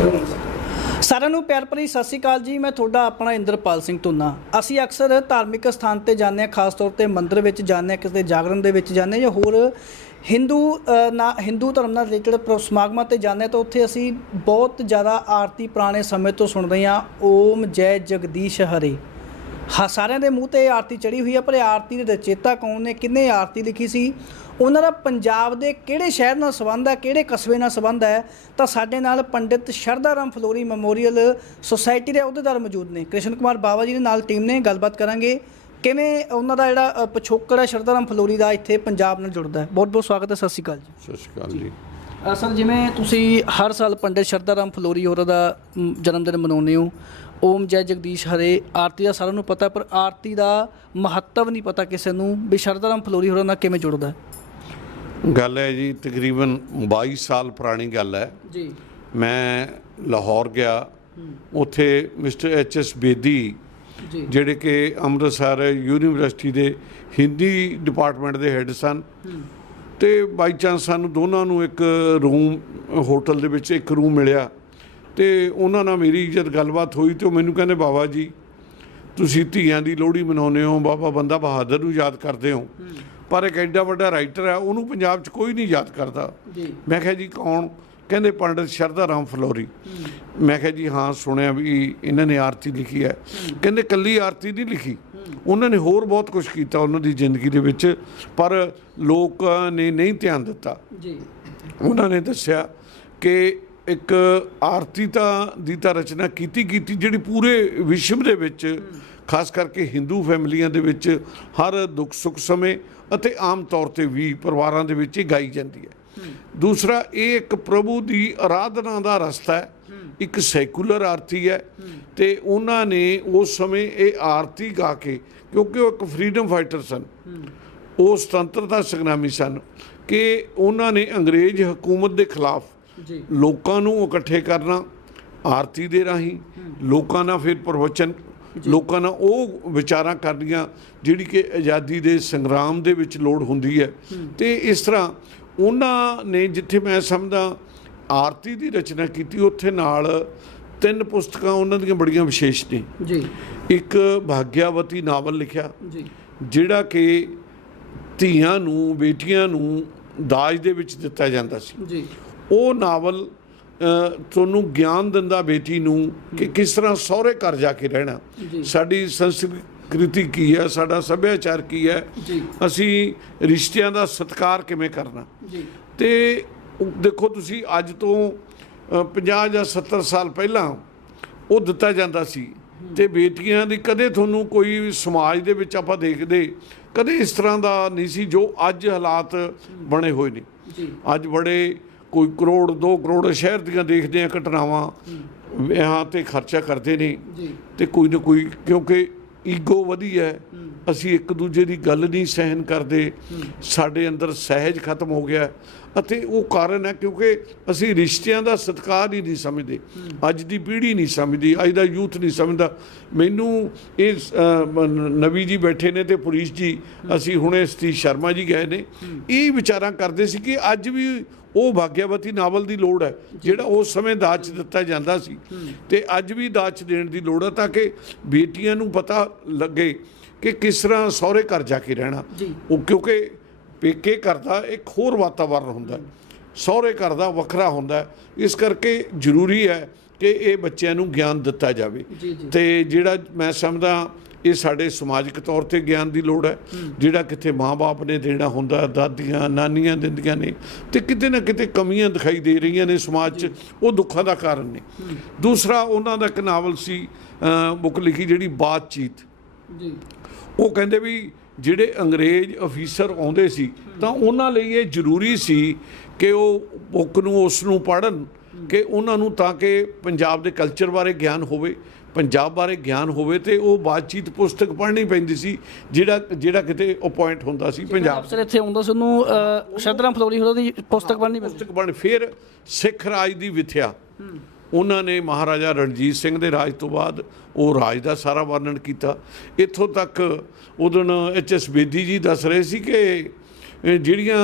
ਸਾਰਿਆਂ ਨੂੰ ਪਿਆਰ ਭਰੀ ਸਤਿ ਸ਼੍ਰੀ ਅਕਾਲ ਜੀ। ਮੈਂ ਤੁਹਾਡਾ ਆਪਣਾ ਇੰਦਰਪਾਲ ਸਿੰਘ ਧੁੰਨਾ। ਅਸੀਂ ਅਕਸਰ ਧਾਰਮਿਕ ਸਥਾਨ ਤੇ ਜਾਂਦੇ ਹਾਂ, ਖਾਸ ਤੌਰ ਤੇ ਮੰਦਿਰ ਵਿੱਚ ਜਾਂਦੇ ਹਾਂ, ਕਿਸੇ ਜਾਗਰਣ ਦੇ ਵਿੱਚ ਜਾਂਦੇ ਹਾਂ ਜਾਂ ਹੋਰ ਹਿੰਦੂ ਨਾ, ਹਿੰਦੂ ਧਰਮ ਨਾਲ ਰਿਲੇਟਡ ਸਮਾਗਮਾਂ ਤੇ ਜਾਂਦੇ ਹਾਂ ਤਾਂ ਉੱਥੇ ਅਸੀਂ ਬਹੁਤ ਜ਼ਿਆਦਾ ਆਰਤੀ ਪੁਰਾਣੇ ਸਮੇਂ ਤੋਂ ਸੁਣਦੇ ਹਾਂ, ਓਮ ਜੈ ਜਗਦੀਸ਼ ਹਰੇ। ਹਾਂ, ਸਾਰਿਆਂ ਦੇ ਮੂੰਹ ਤੇ ਆਰਤੀ ਚੜੀ ਹੋਈ ਹੈ ਪਰ ਇਹ ਆਰਤੀ ਦੇ ਰਚੇਤਾ ਕੌਣ ਨੇ, ਕਿੰਨੇ ਆਰਤੀ ਲਿਖੀ ਸੀ ਉਹਨਾਂ ਦਾ ਪੰਜਾਬ ਦੇ ਕਿਹੜੇ ਸ਼ਹਿਰ ਨਾਲ ਸੰਬੰਧ ਹੈ ਕਿਹੜੇ ਕਸਬੇ ਨਾਲ ਸੰਬੰਧ ਹੈ ਤਾਂ ਸਾਡੇ ਨਾਲ ਪੰਡਿਤ ਸ਼ਰਦਾ ਰਾਮ ਫਲੋਰੀ ਮੈਮੋਰੀਅਲ ਸੁਸਾਇਟੀ ਦੇ ਅਹੁਦੇਦਾਰ ਮੌਜੂਦ ਨੇ। ਕ੍ਰਿਸ਼ਨ ਕੁਮਾਰ ਬਾਵਾ ਜੀ ਦੇ ਨਾਲ ਟੀਮ ਨੇ ਗੱਲਬਾਤ ਕਰਾਂਗੇ। ਕਿਵੇਂ ਉਹਨਾਂ ਦਾ ਜਿਹੜਾ ਪਿਛੋਕੜ ਹੈ ਸ਼ਰਦਾ ਰਾਮ ਫਲੋਰੀ ਦਾ ਇੱਥੇ ਪੰਜਾਬ ਨਾਲ ਜੁੜਦਾ ਹੈ? ਬਹੁਤ ਬਹੁਤ ਸਵਾਗਤ ਹੈ ਸਤਿ ਸ਼੍ਰੀ ਅਕਾਲ ਜੀ। ਸਤਿ ਸ਼੍ਰੀ ਅਕਾਲ ਜੀ। ਅਸਲ ਜਿਵੇਂ ਤੁਸੀਂ ਹਰ ਸਾਲ ਪੰਡਿਤ ਸ਼ਰਦਾ ਰਾਮ ਫਲੋਰੀ ਹੋਰਾਂ ਦਾ ਜਨਮ ਦਿਨ ਮਨਾਉਂਦੇ ਹੋ ਓਮ ਜੈ ਜਗਦੀਸ਼ ਹਰੇ ਆਰਤੀ ਦਾ ਸਾਰਿਆਂ ਨੂੰ ਪਤਾ ਪਰ ਆਰਤੀ ਦਾ ਮਹੱਤਵ ਨਹੀਂ ਪਤਾ ਕਿਸੇ ਨੂੰ ਵੀ ਸ਼ਰਦਾ ਰਾਮ ਫਲੋਰੀ ਹੋਰਾਂ ਨਾਲ ਕਿਵੇਂ ਜੁੜਦਾ ਹੈ। ਗੱਲ ਹੈ ਜੀ ਤਕਰੀਬਨ 22 ਸਾਲ ਪੁਰਾਣੀ ਗੱਲ ਹੈ। ਜੀ। ਮੈਂ ਲਾਹੌਰ ਗਿਆ। ਉੱਥੇ ਮਿਸਟਰ ਐਚ ਐਸ ਬੇਦੀ ਜਿਹੜੇ ਕਿ ਅੰਮ੍ਰਿਤਸਰ ਯੂਨੀਵਰਸਿਟੀ ਦੇ ਹਿੰਦੀ ਡਿਪਾਰਟਮੈਂਟ ਦੇ ਹੈੱਡ ਸਨ। ਤੇ ਬਾਈ ਚਾਂਸ ਸਾਨੂੰ ਦੋਨਾਂ ਨੂੰ ਇੱਕ ਰੂਮ ਹੋਟਲ ਦੇ ਵਿੱਚ ਇੱਕ ਰੂਮ ਮਿਲਿਆ। ਤੇ ਉਹਨਾਂ ਨਾਲ ਮੇਰੀ ਜਦ ਗੱਲਬਾਤ ਹੋਈ ਤੇ ਉਹ ਮੈਨੂੰ ਕਹਿੰਦੇ ਬਾਬਾ ਜੀ ਤੁਸੀਂ ਧੀਆਂ ਦੀ ਲੋਹੜੀ ਮਨਾਉਂਦੇ ਹੋ ਬਾਬਾ ਬੰਦਾ ਬਹਾਦਰ ਨੂੰ ਯਾਦ ਕਰਦੇ ਹੋ। ਪਰ ਇੱਕ ਐਡਾ ਵੱਡਾ ਰਾਈਟਰ ਹੈ ਉਹਨੂੰ ਪੰਜਾਬ 'ਚ ਕੋਈ ਨਹੀਂ ਯਾਦ ਕਰਦਾ। ਜੀ। ਮੈਂ ਕਿਹਾ ਜੀ ਕੌਣ? ਕਹਿੰਦੇ ਪੰਡਿਤ ਸ਼ਰਧਾ ਰਾਮ ਫਲੋਰੀ। ਮੈਂ ਕਿਹਾ ਜੀ ਹਾਂ ਸੁਣਿਆ ਵੀ ਇਹਨਾਂ ਨੇ ਆਰਤੀ ਲਿਖੀ ਹੈ। ਕਹਿੰਦੇ ਕੱਲੀ ਆਰਤੀ ਨਹੀਂ ਲਿਖੀ। ਉਹਨਾਂ ਨੇ ਹੋਰ ਬਹੁਤ ਕੁਝ ਕੀਤਾ ਉਹਨਾਂ ਦੀ ਜ਼ਿੰਦਗੀ ਦੇ ਵਿੱਚ ਪਰ ਲੋਕਾਂ ਨੇ ਨਹੀਂ ਧਿਆਨ ਦਿੱਤਾ। ਜੀ। ਉਹਨਾਂ ਨੇ ਦੱਸਿਆ ਕਿ ਇੱਕ ਆਰਤੀ ਤਾਂ ਦੀ ਤਾਂ ਰਚਨਾ ਕੀਤੀ ਕੀਤੀ ਜਿਹੜੀ ਪੂਰੇ ਵਿਸ਼ਵ ਦੇ ਵਿੱਚ ਖਾਸ ਕਰਕੇ ਹਿੰਦੂ ਫੈਮਲੀਆਂ ਦੇ ਵਿੱਚ ਹਰ ਦੁੱਖ ਸੁੱਖ ਸਮੇਂ ਅਤੇ ਆਮ ਤੌਰ ਤੇ ਵੀ ਪਰਿਵਾਰਾਂ ਦੇ ਵਿੱਚ ਹੀ ਗਾਈ ਜਾਂਦੀ ਹੈ। ਦੂਸਰਾ ਇਹ ਇੱਕ ਪ੍ਰਭੂ ਦੀ ਆਰਾਧਨਾ ਦਾ ਰਸਤਾ ਹੈ। ਇੱਕ ਸੈਕੂਲਰ ਆਰਤੀ ਹੈ ਤੇ ਉਹਨਾਂ ਨੇ ਉਸ ਸਮੇਂ ਇਹ ਆਰਤੀ ਗਾ ਕੇ ਕਿਉਂਕਿ ਉਹ ਇੱਕ ਫਰੀडम ਫਾਈਟਰ ਸਨ। ਉਹ ਸੁਤੰਤਰਤਾ ਸੰਗਰਾਮੀ ਸਨ ਕਿ ਉਹਨਾਂ ਨੇ ਅੰਗਰੇਜ਼ ਹਕੂਮਤ ਦੇ ਖਿਲਾਫ ਲੋਕਾਂ ਨੂੰ ਇਕੱਠੇ ਕਰਨਾ ਆਰਤੀ ਦੇ ਰਾਹੀਂ ਲੋਕਾਂ ਨਾਲ ਫਿਰ ਪ੍ਰਵਚਨ ਲੋਕਾਂ ਨਾਲ ਉਹ ਵਿਚਾਰਾਂ ਕਰਨੀਆਂ ਜਿਹੜੀ ਕਿ ਆਜ਼ਾਦੀ ਦੇ ਸੰਗਰਾਮ ਦੇ ਵਿੱਚ ਲੋੜ ਹੁੰਦੀ ਹੈ। ਤੇ ਇਸ ਤਰ੍ਹਾਂ ਉਹਨਾਂ ਨੇ ਜਿੱਥੇ ਮੈਂ ਸਮਝਦਾ ਆਰਤੀ ਦੀ ਰਚਨਾ ਕੀਤੀ ਉੱਥੇ ਨਾਲ ਤਿੰਨ ਪੁਸਤਕਾਂ ਉਹਨਾਂ ਦੀਆਂ ਬੜੀਆਂ ਵਿਸ਼ੇਸ਼ ਨੇ। ਜੀ। ਇੱਕ ਭਾਗਿਆਵਤੀ ਨਾਵਲ ਲਿਖਿਆ ਜੀ। ਜਿਹੜਾ ਕਿ ਧੀਆਂ ਨੂੰ ਬੇਟੀਆਂ ਨੂੰ ਦਾਜ ਦੇ ਵਿੱਚ ਦਿੱਤਾ ਜਾਂਦਾ ਸੀ। ਜੀ। ਉਹ ਨਾਵਲ ਤੁਹਾਨੂੰ ਗਿਆਨ ਦਿੰਦਾ ਬੇਟੀ ਨੂੰ ਕਿ ਕਿਸ ਤਰ੍ਹਾਂ ਸਹੁਰੇ ਘਰ ਜਾ ਕੇ ਰਹਿਣਾ। ਸਾਡੀ ਸੰਸਕ੍ਰਿਤੀ ਕੀ ਹੈ ਸਾਡਾ ਸੱਭਿਆਚਾਰ ਕੀ ਹੈ ਅਸੀਂ ਰਿਸ਼ਤਿਆਂ ਦਾ ਸਤਿਕਾਰ ਕਿਵੇਂ ਕਰਨਾ। ਤੇ ਦੇਖੋ ਤੁਸੀਂ ਅੱਜ ਤੋਂ ਅ, 50 ਜਾਂ 70 ਸਾਲ ਪਹਿਲਾਂ ਉਹ ਦਿੱਤਾ ਜਾਂਦਾ ਸੀ ਤੇ ਬੇਟੀਆਂ ਦੀ ਕਦੇ ਤੁਹਾਨੂੰ ਕੋਈ ਸਮਾਜ ਦੇ ਵਿੱਚ ਆਪਾਂ ਦੇਖਦੇ ਕਦੇ ਇਸ ਤਰ੍ਹਾਂ ਦਾ ਨਹੀਂ ਸੀ ਜੋ ਅੱਜ ਹਾਲਾਤ ਬਣੇ ਹੋਏ ਨੇ। ਅੱਜ ਬੜੇ ਕੋਈ ਕਰੋੜ 2 ਕਰੋੜ ਸ਼ਹਿਰ ਦੀਆਂ ਦੇਖਦੇ ਆ ਘਟਨਾਵਾਂ। ਵਿਆਹਾਂ ਤੇ ਖਰਚਾ ਕਰਦੇ ਨੇ। ਤੇ ਕੋਈ ਨਾ ਕੋਈ ਕਿਉਂਕਿ ਈਗੋ ਵਧੀ ਹੈ। ਅਸੀਂ ਇੱਕ ਦੂਜੇ ਦੀ ਗੱਲ ਨਹੀਂ ਸਹਿਨ ਕਰਦੇ। ਸਾਡੇ ਅੰਦਰ ਸਹਿਜ ਖਤਮ ਹੋ ਗਿਆ। ਅਤੇ ਉਹ ਕਾਰਨ ਹੈ ਕਿਉਂਕਿ ਅਸੀਂ ਰਿਸ਼ਤਿਆਂ ਦਾ ਸਤਿਕਾਰ ਹੀ ਨਹੀਂ ਸਮਝਦੇ। ਅੱਜ ਦੀ ਪੀੜ੍ਹੀ ਨਹੀਂ ਸਮਝਦੀ ਅੱਜ ਦਾ ਯੂਥ ਨਹੀਂ ਸਮਝਦਾ। ਮੈਨੂੰ ਇਹ ਨਵੀ ਜੀ ਬੈਠੇ ਨੇ ਤੇ ਪੁਰੀਸ਼ ਜੀ ਅਸੀਂ ਹੁਣੇ ਸਤੀਸ਼ ਸ਼ਰਮਾ ਜੀ ਗਏ ਨੇ। ਇਹ ਵਿਚਾਰਾਂ ਕਰਦੇ ਸੀ ਕਿ ਅੱਜ ਵੀ ਉਹ ਭਾਗਿਆਵਤੀ ਨਾਵਲ ਦੀ ਲੋੜ ਹੈ ਜਿਹੜਾ ਉਸ ਸਮੇਂ ਦਾਜ ਦਿੱਤਾ ਜਾਂਦਾ ਸੀ। ਤੇ ਅੱਜ ਵੀ ਦਾਜ ਦੇਣ ਦੀ ਲੋੜ ਹੈ ਤਾਂ ਕਿ ਬੇਟੀਆਂ ਨੂੰ ਪਤਾ ਲੱਗੇ ਕਿ ਕਿਸ ਤਰ੍ਹਾਂ ਸਹੁਰੇ ਘਰ ਜਾ ਕੇ ਰਹਿਣਾ। ਉਹ ਕਿਉਂਕਿ ਪੇਕੇ ਘਰ ਦਾ ਇੱਕ ਹੋਰ ਵਾਤਾਵਰਣ ਹੁੰਦਾ ਸਹੁਰੇ ਘਰ ਦਾ ਵੱਖਰਾ ਹੁੰਦਾ ਇਸ ਕਰਕੇ ਜ਼ਰੂਰੀ ਹੈ ਕਿ ਇਹ ਬੱਚਿਆਂ ਨੂੰ ਗਿਆਨ ਦਿੱਤਾ ਜਾਵੇ। ਤੇ ਜਿਹੜਾ ਮੈਂ ਸਮਝਦਾ ਇਹ ਸਾਡੇ ਸਮਾਜਿਕ ਤੌਰ ਤੇ ਗਿਆਨ ਦੀ ਲੋੜ ਹੈ ਜਿਹੜਾ ਕਿਤੇ ਮਾਪੇ ਨੇ ਦੇਣਾ ਹੁੰਦਾ ਦਾਦੀਆਂ ਨਾਨੀਆਂ ਦਿੰਦੀਆਂ ਨੇ ਤੇ ਕਿਤੇ ਨਾ ਕਿਤੇ ਕਮੀਆਂ ਦਿਖਾਈ ਦੇ ਰਹੀਆਂ ਨੇ ਸਮਾਜ 'ਚ ਉਹ ਦੁੱਖਾਂ ਦਾ ਕਾਰਨ ਨੇ। ਦੂਸਰਾ ਉਹਨਾਂ ਦਾ ਇੱਕ ਨਾਵਲ ਸੀ ਬੁੱਕ ਲਿਖੀ ਜਿਹੜੀ ਬਾਤਚੀਤ। ਜੀ। ਉਹ ਕਹਿੰਦੇ ਵੀ ਜਿਹੜੇ ਅੰਗਰੇਜ਼ ਅਫੀਸਰ ਆਉਂਦੇ ਸੀ ਤਾਂ ਉਹਨਾਂ ਲਈ ਇਹ ਜ਼ਰੂਰੀ ਸੀ ਕਿ ਉਹ ਬੁੱਕ ਨੂੰ ਉਸ ਨੂੰ ਪੜ੍ਹਨ ਕਿ ਉਹਨਾਂ ਨੂੰ ਤਾਂ ਕਿ ਪੰਜਾਬ ਦੇ ਕਲਚਰ ਬਾਰੇ ਗਿਆਨ ਹੋਵੇ ਪੰਜਾਬ ਬਾਰੇ ਗਿਆਨ ਹੋਵੇ ਤੇ ਉਹ ਬਾਤਚੀਤ ਪੁਸਤਕ ਪੜ੍ਹਨੀ ਪੈਂਦੀ ਸੀ ਜਿਹੜਾ ਜਿਹੜਾ ਕਿਤੇ ਅਪਾਇੰਟ ਹੁੰਦਾ ਸੀ ਪੰਜਾਬ ਅਫਸਰ ਇੱਥੇ ਆਉਂਦਾ ਸੀ ਉਹਨੂੰ ਅ, ਸ਼ਰਦਾ ਰਾਮ ਫਲੋਰੀ ਹੋਰਾਂ ਦੀ ਪੁਸਤਕ ਪੜ੍ਹਨੀ ਪੈਂਦੀ ਪੁਸਤਕ ਬਣ ਫਿਰ ਸਿੱਖ ਰਾਜ ਦੀ ਵਿਥਿਆ। ਉਹਨਾਂ ਨੇ ਮਹਾਰਾਜਾ ਰਣਜੀਤ ਸਿੰਘ ਦੇ ਰਾਜ ਤੋਂ ਬਾਅਦ ਉਹ ਰਾਜ ਦਾ ਸਾਰਾ ਵਰਣਨ ਕੀਤਾ। ਇੱਥੋਂ ਤੱਕ ਉਦੋਂ ਐਚ ਐਸ ਬੇਦੀ ਜੀ ਦੱਸ ਰਹੇ ਸੀ ਕਿ ਜਿਹੜੀਆਂ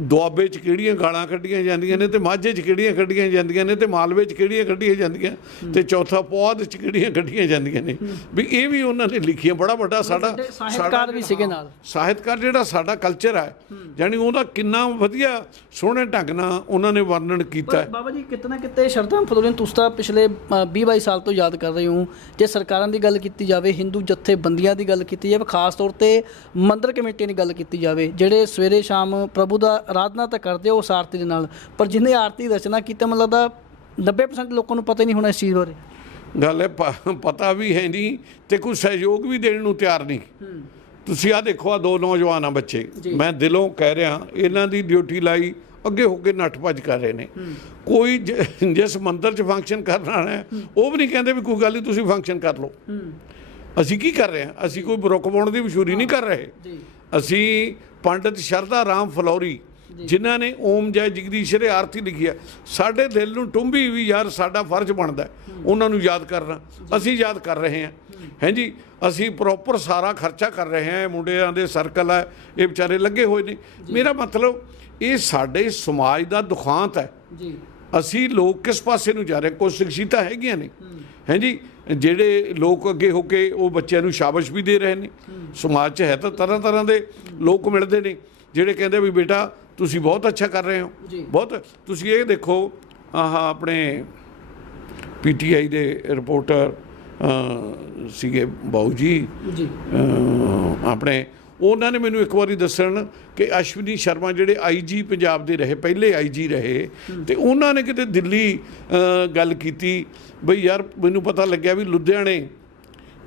ਦੁਆਬੇ 'ਚ ਕਿਹੜੀਆਂ ਗਾਲਾਂ ਕੱਢੀਆਂ ਜਾਂਦੀਆਂ ਨੇ ਤੇ ਮਾਝੇ 'ਚ ਕਿਹੜੀਆਂ ਕੱਢੀਆਂ ਜਾਂਦੀਆਂ ਨੇ ਤੇ ਮਾਲਵੇ 'ਚ ਕਿਹੜੀਆਂ ਕੱਢੀਆਂ ਜਾਂਦੀਆਂ ਤੇ ਚੌਥਾ ਪੌਦ 'ਚ ਕਿਹੜੀਆਂ ਕੱਢੀਆਂ ਜਾਂਦੀਆਂ ਨੇ। ਵੀ ਇਹ ਵੀ ਉਹਨਾਂ ਨੇ ਲਿਖੀਆਂ ਬੜਾ ਵੱਡਾ ਸਾਡਾ ਸਾਹਿਤਕਾਰ ਵੀ ਸੀਗੇ ਨਾਲ। ਸਾਹਿਤਕਾਰ ਜਿਹੜਾ ਸਾਡਾ ਕਲਚਰ ਹੈ ਯਾਨੀ ਉਹਦਾ ਕਿੰਨਾ ਵਧੀਆ ਸੋਹਣੇ ਢੰਗ ਨਾਲ ਉਹਨਾਂ ਨੇ ਵਰਣਨ ਕੀਤਾ। ਹੈ ਬਾਬਾ ਜੀ ਕਿਤਨਾ ਕਿਤੇ ਸ਼ਰਧਾ ਫਲੋਰੀਨ ਤੁਸੀਂ ਤਾਂ ਪਿਛਲੇ 20 22 ਸਾਲ ਤੋਂ ਯਾਦ ਕਰ ਰਹੇ ਹੋ। ਜੇ ਸਰਕਾਰਾਂ ਦੀ ਗੱਲ ਕੀਤੀ ਜਾਵੇ ਹਿੰਦੂ ਜਥੇਬੰਦੀਆਂ ਦੀ ਗੱਲ ਕੀਤੀ ਜਾਵੇ ਖਾਸ ਤੌਰ ਤੇ ਮੰਦਰ ਕਮੇਟੀਆਂ ਦੀ ਗੱਲ ਕੀਤੀ ਜਾਵੇ ਜਿਹੜੇ ਸਵੇਰੇ ਸ਼ਾਮ ਪ੍ਰਭੂ ਦਾ ਆਰਾਧਨਾ ਤਾਂ ਕਰਦੇ ਆ ਉਸ ਆਰਤੀ ਦੇ ਨਾਲ ਪਰ ਜਿਹਨੇ ਆਰਤੀ ਰਚਨਾ ਕੀਤਾ ਮੈਨੂੰ ਲੱਗਦਾ 90% ਲੋਕਾਂ ਨੂੰ ਪਤਾ ਹੀ ਨਹੀਂ ਹੋਣਾ ਇਸ ਚੀਜ਼ ਬਾਰੇ। ਗੱਲ ਹੈ ਪਤਾ ਵੀ ਹੈ ਨਹੀਂ ਤੇ ਕੋਈ ਸਹਿਯੋਗ ਵੀ ਦੇਣ ਨੂੰ ਤਿਆਰ ਨਹੀਂ। ਤੁਸੀਂ ਆ ਦੇਖੋ ਆ ਦੋ ਨੌਜਵਾਨ ਆ ਬੱਚੇ। ਮੈਂ ਦਿਲੋਂ ਕਹਿ ਰਿਹਾ ਇਹਨਾਂ ਦੀ ਡਿਊਟੀ ਲਾਈ ਅੱਗੇ ਹੋ ਕੇ ਨੱਠ ਭੱਜ ਕਰ ਰਹੇ ਨੇ। ਕੋਈ ਜਿਸ ਮੰਦਰ 'ਚ ਫੰਕਸ਼ਨ ਕਰਨਾ ਹੈ ਉਹ ਵੀ ਨਹੀਂ ਕਹਿੰਦੇ ਵੀ ਕੋਈ ਗੱਲ ਨਹੀਂ ਤੁਸੀਂ ਫੰਕਸ਼ਨ ਕਰ ਲਓ। ਅਸੀਂ ਕੀ ਕਰ ਰਹੇ ਹਾਂ? ਅਸੀਂ ਕੋਈ ਬਰੁੱਕ ਪਾਉਣ ਦੀ ਮਸ਼ਹੂਰੀ ਨਹੀਂ ਕਰ ਰਹੇ। ਅਸੀਂ ਪੰਡਿਤ ਸ਼ਰਧਾ ਰਾਮ ਫਲੌਰੀ ਜਿਨ੍ਹਾਂ ਨੇ ਓਮ ਜੈ ਜਗਦੀਸ਼ਰੇ ਆਰਤੀ ਲਿਖੀ ਹੈ ਸਾਡੇ ਦਿਲ ਨੂੰ ਟੁੰਬੀ ਵੀ ਯਾਰ ਸਾਡਾ ਫਰਜ਼ ਬਣਦਾ ਉਹਨਾਂ ਨੂੰ ਯਾਦ ਕਰਨਾ ਅਸੀਂ ਯਾਦ ਕਰ ਰਹੇ ਹਾਂ। ਹਾਂਜੀ ਅਸੀਂ ਪ੍ਰੋਪਰ ਸਾਰਾ ਖਰਚਾ ਕਰ ਰਹੇ ਹਾਂ ਇਹ ਮੁੰਡਿਆਂ ਦੇ ਸਰਕਲ ਹੈ ਇਹ ਵਿਚਾਰੇ ਲੱਗੇ ਹੋਏ ਨੇ। ਮੇਰਾ ਮਤਲਬ ਇਹ ਸਾਡੇ ਸਮਾਜ ਦਾ ਦੁਖਾਂਤ ਹੈ। ਜੀ। ਅਸੀਂ ਲੋਕ ਕਿਸ ਪਾਸੇ ਨੂੰ ਜਾ ਰਹੇ ਕੁਝ ਸ਼ਖਸੀਅਤਾਂ ਹੈਗੀਆਂ ਨੇ। ਹਾਂਜੀ ਜਿਹੜੇ ਲੋਕ ਅੱਗੇ ਹੋ ਕੇ ਉਹ ਬੱਚਿਆਂ ਨੂੰ ਸ਼ਾਬਾਸ਼ ਵੀ ਦੇ ਰਹੇ ਨੇ। ਸਮਾਜ 'ਚ ਹੈ ਤਾਂ ਤਰ੍ਹਾਂ ਤਰ੍ਹਾਂ ਦੇ ਲੋਕ ਮਿਲਦੇ ਨੇ ਜਿਹੜੇ ਕਹਿੰਦੇ ਵੀ ਬੇਟਾ ਤੁਸੀਂ ਬਹੁਤ ਅੱਛਾ ਕਰ ਰਹੇ ਹੋ। ਬਹੁਤ ਤੁਸੀਂ ਇਹ ਦੇਖੋ ਆਹ ਆਪਣੇ ਪੀਟੀਆਈ ਦੇ ਰਿਪੋਰਟਰ ਸੀਗੇ ਬਾਊ ਜੀ। ਆਪਣੇ ਉਹਨਾਂ ਨੇ ਮੈਨੂੰ ਇੱਕ ਵਾਰੀ ਦੱਸਣ ਕਿ ਅਸ਼ਵਨੀ ਸ਼ਰਮਾ ਜਿਹੜੇ ਆਈਜੀ ਪੰਜਾਬ ਦੇ ਰਹੇ, ਪਹਿਲੇ ਆਈਜੀ ਰਹੇ, ਤੇ ਉਹਨਾਂ ਨੇ ਕਿਤੇ ਦਿੱਲੀ ਗੱਲ ਕੀਤੀ, ਬਈ ਯਾਰ ਮੈਨੂੰ ਪਤਾ ਲੱਗਿਆ ਵੀ ਲੁਧਿਆਣੇ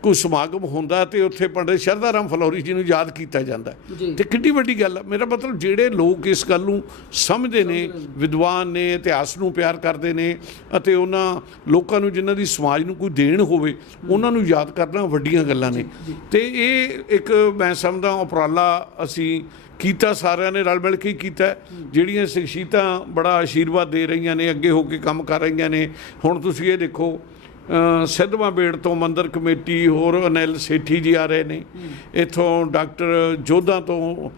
ਕੋਈ ਸਮਾਗਮ ਹੁੰਦਾ ਤੇ ਉੱਥੇ ਪੰਡਿਤ ਸ਼ਰਧਾ ਰਾਮ ਫਲੌਰੀ ਜੀ ਨੂੰ ਯਾਦ ਕੀਤਾ ਜਾਂਦਾ। ਤੇ ਕਿੰਨੀ ਵੱਡੀ ਗੱਲ ਆ। ਮੇਰਾ ਮਤਲਬ ਜਿਹੜੇ ਲੋਕ ਇਸ ਗੱਲ ਨੂੰ ਸਮਝਦੇ ਨੇ ਵਿਦਵਾਨ ਨੇ ਇਤਿਹਾਸ ਨੂੰ ਪਿਆਰ ਕਰਦੇ ਨੇ ਅਤੇ ਉਹਨਾਂ ਲੋਕਾਂ ਨੂੰ ਜਿਨ੍ਹਾਂ ਦੀ ਸਮਾਜ ਨੂੰ ਕੋਈ ਦੇਣ ਹੋਵੇ ਉਹਨਾਂ ਨੂੰ ਯਾਦ ਕਰਨਾ ਵੱਡੀਆਂ ਗੱਲਾਂ ਨੇ। ਤੇ ਇਹ ਇੱਕ ਮੈਂ ਸਮਝਦਾ ਉਪਰਾਲਾ ਅਸੀਂ ਕੀਤਾ ਸਾਰਿਆਂ ਨੇ ਰਲ ਮਿਲ ਕੇ ਹੀ ਕੀਤਾ। ਹੈ। ਜਿਹੜੀਆਂ ਸ਼ਖਸੀਅਤਾਂ ਬੜਾ ਆਸ਼ੀਰਵਾਦ ਦੇ ਰਹੀਆਂ ਨੇ ਅੱਗੇ ਹੋ ਕੇ ਕੰਮ ਕਰ ਰਹੀਆਂ ਨੇ। ਹੁਣ ਤੁਸੀਂ ਇਹ ਦੇਖੋ ਸਿੱਧਵਾਂ ਬੇੜ ਤੋਂ ਮੰਦਰ ਕਮੇਟੀ ਹੋਰ ਅਨਿਲ ਸੇਠੀ ਜੀ ਆ ਰਹੇ ਨੇ। ਇੱਥੋਂ ਡਾਕਟਰ ਜੋਧਾ ਤੋਂ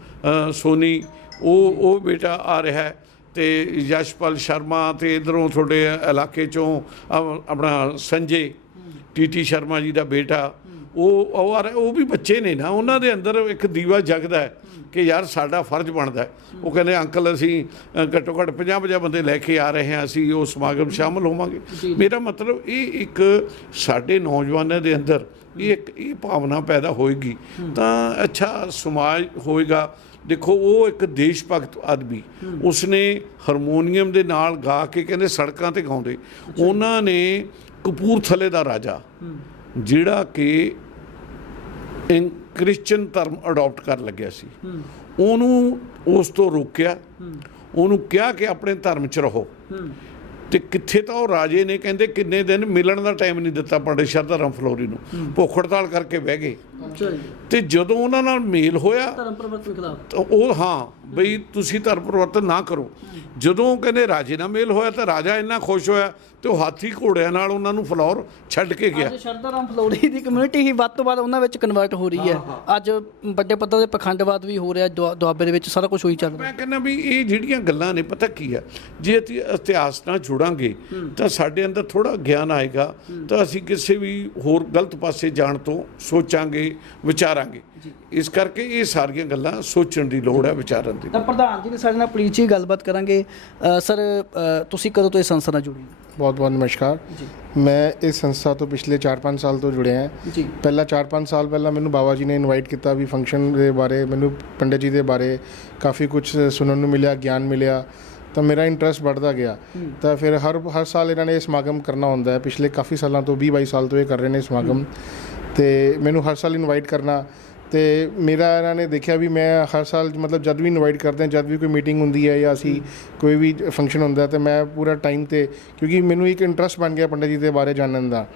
ਸੋਨੀ, ਉਹ ਉਹ ਬੇਟਾ ਆ ਰਿਹਾ ਹੈ ਤੇ ਯਸ਼ਪਾਲ ਸ਼ਰਮਾ ਤੇ ਇਧਰੋਂ ਤੁਹਾਡੇ ਇਲਾਕੇ ਚੋਂ ਆਪਣਾ ਸੰਜੇ ਟੀਟੀ ਸ਼ਰਮਾ ਜੀ ਦਾ ਬੇਟਾ। ਉਹ ਉਹ ਆ ਰਿਹਾ, ਉਹ ਵੀ ਬੱਚੇ ਨੇ ਨਾ, ਉਹਨਾਂ ਦੇ ਅੰਦਰ ਇੱਕ ਦੀਵਾ ਜਗਦਾ ਹੈ। ਕਿ ਯਾਰ ਸਾਡਾ ਫਰਜ਼ ਬਣਦਾ ਉਹ ਕਹਿੰਦੇ ਅੰਕਲ ਅਸੀਂ ਘੱਟੋ ਘੱਟ 50 50 ਬੰਦੇ ਲੈ ਕੇ ਆ ਰਹੇ ਹਾਂ। ਅਸੀਂ ਉਹ ਸਮਾਗਮ ਸ਼ਾਮਲ ਹੋਵਾਂਗੇ। ਮੇਰਾ ਮਤਲਬ ਇਹ ਇੱਕ ਸਾਡੇ ਨੌਜਵਾਨਾਂ ਦੇ ਅੰਦਰ ਇਹ ਇੱਕ ਇਹ ਭਾਵਨਾ ਪੈਦਾ ਹੋਏਗੀ। ਤਾਂ ਅੱਛਾ ਸਮਾਜ ਹੋਏਗਾ। ਦੇਖੋ ਉਹ ਇੱਕ ਦੇਸ਼ ਭਗਤ ਆਦਮੀ ਉਸਨੇ ਹਾਰਮੋਨੀਅਮ ਦੇ ਨਾਲ ਗਾ ਕੇ ਕਹਿੰਦੇ ਸੜਕਾਂ ਤੇ ਗਾਉਂਦੇ। ਉਹਨਾਂ ਨੇ ਕਪੂਰਥਲੇ ਦਾ ਰਾਜਾ ਜਿਹੜਾ ਕਿ ਕ੍ਰਿਸਚੀਅਨ ਧਰਮ ਅਡਾਪਟ ਕਰਨ ਲੱਗਿਆ ਸੀ। ਉਹਨੂੰ ਉਸ ਤੋਂ ਰੋਕਿਆ। ਉਹਨੂੰ ਕਿਹਾ ਕਿ ਆਪਣੇ ਧਰਮ 'ਚ ਰਹੋ। ਤੇ ਕਿੱਥੇ ਤਾਂ ਉਹ ਰਾਜੇ ਨੇ ਕਹਿੰਦੇ ਕਿੰਨੇ ਦਿਨ ਮਿਲਣ ਦਾ ਟਾਈਮ ਨਹੀਂ ਦਿੱਤਾ ਪੰਡਿਤ ਸ਼ਰਧਾ ਰਾਮ ਫਲੋਰੀ ਨੂੰ। ਭੁੱਖ ਹੜਤਾਲ ਕਰਕੇ ਬਹਿ ਗਏ। ਅੱਛਾ ਜੀ। ਤੇ ਜਦੋਂ ਉਹਨਾਂ ਨਾਲ ਮੇਲ ਹੋਇਆ ਧਰਮ ਪਰਿਵਰਤਨ ਖਿਲਾਫ। ਤਾਂ ਉਹ ਹਾਂ ਬਈ ਤੁਸੀਂ ਧਰਮ ਪਰਿਵਰਤਨ ਨਾ ਕਰੋ। ਜਦੋਂ ਕਹਿੰਦੇ ਰਾਜੇ ਨਾਲ ਮੇਲ ਹੋਇਆ ਤਾਂ ਰਾਜਾ ਇੰਨਾ ਖੁਸ਼ ਹੋਇਆ ਤੇ ਉਹ ਹਾਥੀ ਘੋੜਿਆਂ ਨਾਲ ਉਹਨਾਂ ਨੂੰ ਫਲੌਰ ਛੱਡ ਕੇ ਗਿਆ। ਅੱਜ ਸ਼ਰਧਾ ਰਾਮ ਫਲੋਰੀ ਦੀ ਕਮਿਊਨਿਟੀ ਹੀ ਵੱਧ ਤੋਂ ਵੱਧ ਉਹਨਾਂ ਵਿੱਚ ਕਨਵਰਟ ਹੋ ਰਹੀ ਹੈ। ਅੱਜ ਵੱਡੇ ਪੱਧਰ ਦੇ ਪਖੰਡਵਾਦ ਵੀ ਹੋ ਰਿਹਾ ਦੁਆ- ਦੁਆਬੇ ਦੇ ਵਿੱਚ ਸਾਰਾ ਕੁਝ ਹੋਈ ਚੱਲ ਰਿਹਾ। ਮੈਂ ਕਹਿੰਦਾ ਵੀ ਇਹ ਜਿਹੜੀਆਂ ਗੱਲਾਂ ਨੇ ਪਤਾ ਕੀ ਹੈ? ਜੇ ਅਸੀਂ ਇਤਿਹਾਸ ਨਾਲ ਜੁੜਾਂਗੇ ਤਾਂ ਸਾਡੇ ਅੰਦਰ ਥੋੜਾ ਗਿਆਨ ਆਏਗਾ। ਤਾਂ ਅਸੀਂ ਕਿਸੇ ਵੀ ਹੋਰ ਗਲਤ ਪਾਸੇ ਜਾਣ ਤੋਂ ਸੋਚਾਂਗੇ ਵਿਚਾਰਾਂਗੇ। ਇਸ ਕਰਕੇ ਇਹ ਸਾਰੀਆਂ ਗੱਲਾਂ ਸੋਚਣ ਦੀ ਲੋੜ ਹੈ ਵਿਚਾਰਨ ਦੀ। ਤਾਂ ਪ੍ਰਧਾਨ ਜੀ ਨੇ ਸਾਡੇ ਨਾਲ ਪਲੀਜ਼ ਹੀ ਗੱਲਬਾਤ ਕਰਾਂਗੇ। ਸਰ ਤੁਸੀਂ ਕਦੋਂ ਤੋਂ ਇਸ ਸੰਸਥਾ ਨਾਲ ਜੁੜੇ ਹੋ? ਬਹੁਤ ਬਹੁਤ ਨਮਸਕਾਰ। ਜੀ। ਮੈਂ ਇਸ ਸੰਸਥਾ ਤੋਂ ਪਿਛਲੇ 4-5 ਸਾਲ ਤੋਂ ਜੁੜਿਆ ਹਾਂ। ਜੀ। ਪਹਿਲਾਂ 4-5 ਸਾਲ ਪਹਿਲਾਂ ਮੈਨੂੰ ਬਾਬਾ ਜੀ ਨੇ ਇਨਵਾਈਟ ਕੀਤਾ ਵੀ ਫੰਕਸ਼ਨ ਦੇ ਬਾਰੇ ਮੈਨੂੰ ਪੰਡਿਤ ਜੀ ਦੇ ਬਾਰੇ ਕਾਫੀ ਕੁਝ ਸੁਣਨ ਨੂੰ ਮਿਲਿਆ ਗਿਆਨ ਮਿਲਿਆ। ਤਾਂ ਮੇਰਾ ਇੰਟਰਸਟ ਵੱਧਦਾ ਗਿਆ। ਤਾਂ ਫਿਰ ਹਰ ਹਰ ਸਾਲ ਇਹਨਾਂ ਨੇ ਇਹ ਸਮਾਗਮ ਕਰਨਾ ਹੁੰਦਾ ਹੈ। ਪਿਛਲੇ ਕਾਫੀ ਸਾਲਾਂ ਤੋਂ 20-22 ਸਾਲ ਤੋਂ ਇਹ ਕਰ ਰਹੇ ਨੇ ਸਮਾਗਮ। ਤੇ ਮੈਨੂੰ ਹਰ ਸਾਲ ਇਨਵਾਈਟ ਕਰਨਾ। ਤੇ ਮੇਰਾ ਇਹਨਾਂ ਨੇ ਦੇਖਿਆ ਵੀ ਮੈਂ ਹਰ ਸਾਲ ਮਤਲਬ ਜਦ ਵੀ ਇਨਵਾਈਟ ਕਰਦੇ ਹਾਂ ਜਦ ਵੀ ਕੋਈ ਮੀਟਿੰਗ ਹੁੰਦੀ ਹੈ ਜਾਂ ਅਸੀਂ ਕੋਈ ਵੀ ਫੰਕਸ਼ਨ ਹੁੰਦਾ ਤੇ ਮੈਂ ਪੂਰਾ ਟਾਈਮ ਤੇ ਕਿਉਂਕਿ ਮੈਨੂੰ ਇੱਕ ਇੰਟਰਸਟ ਬਣ ਗਿਆ ਪੰਡਿਤ ਜੀ ਦੇ ਬਾਰੇ ਜਾਣਨ ਦਾ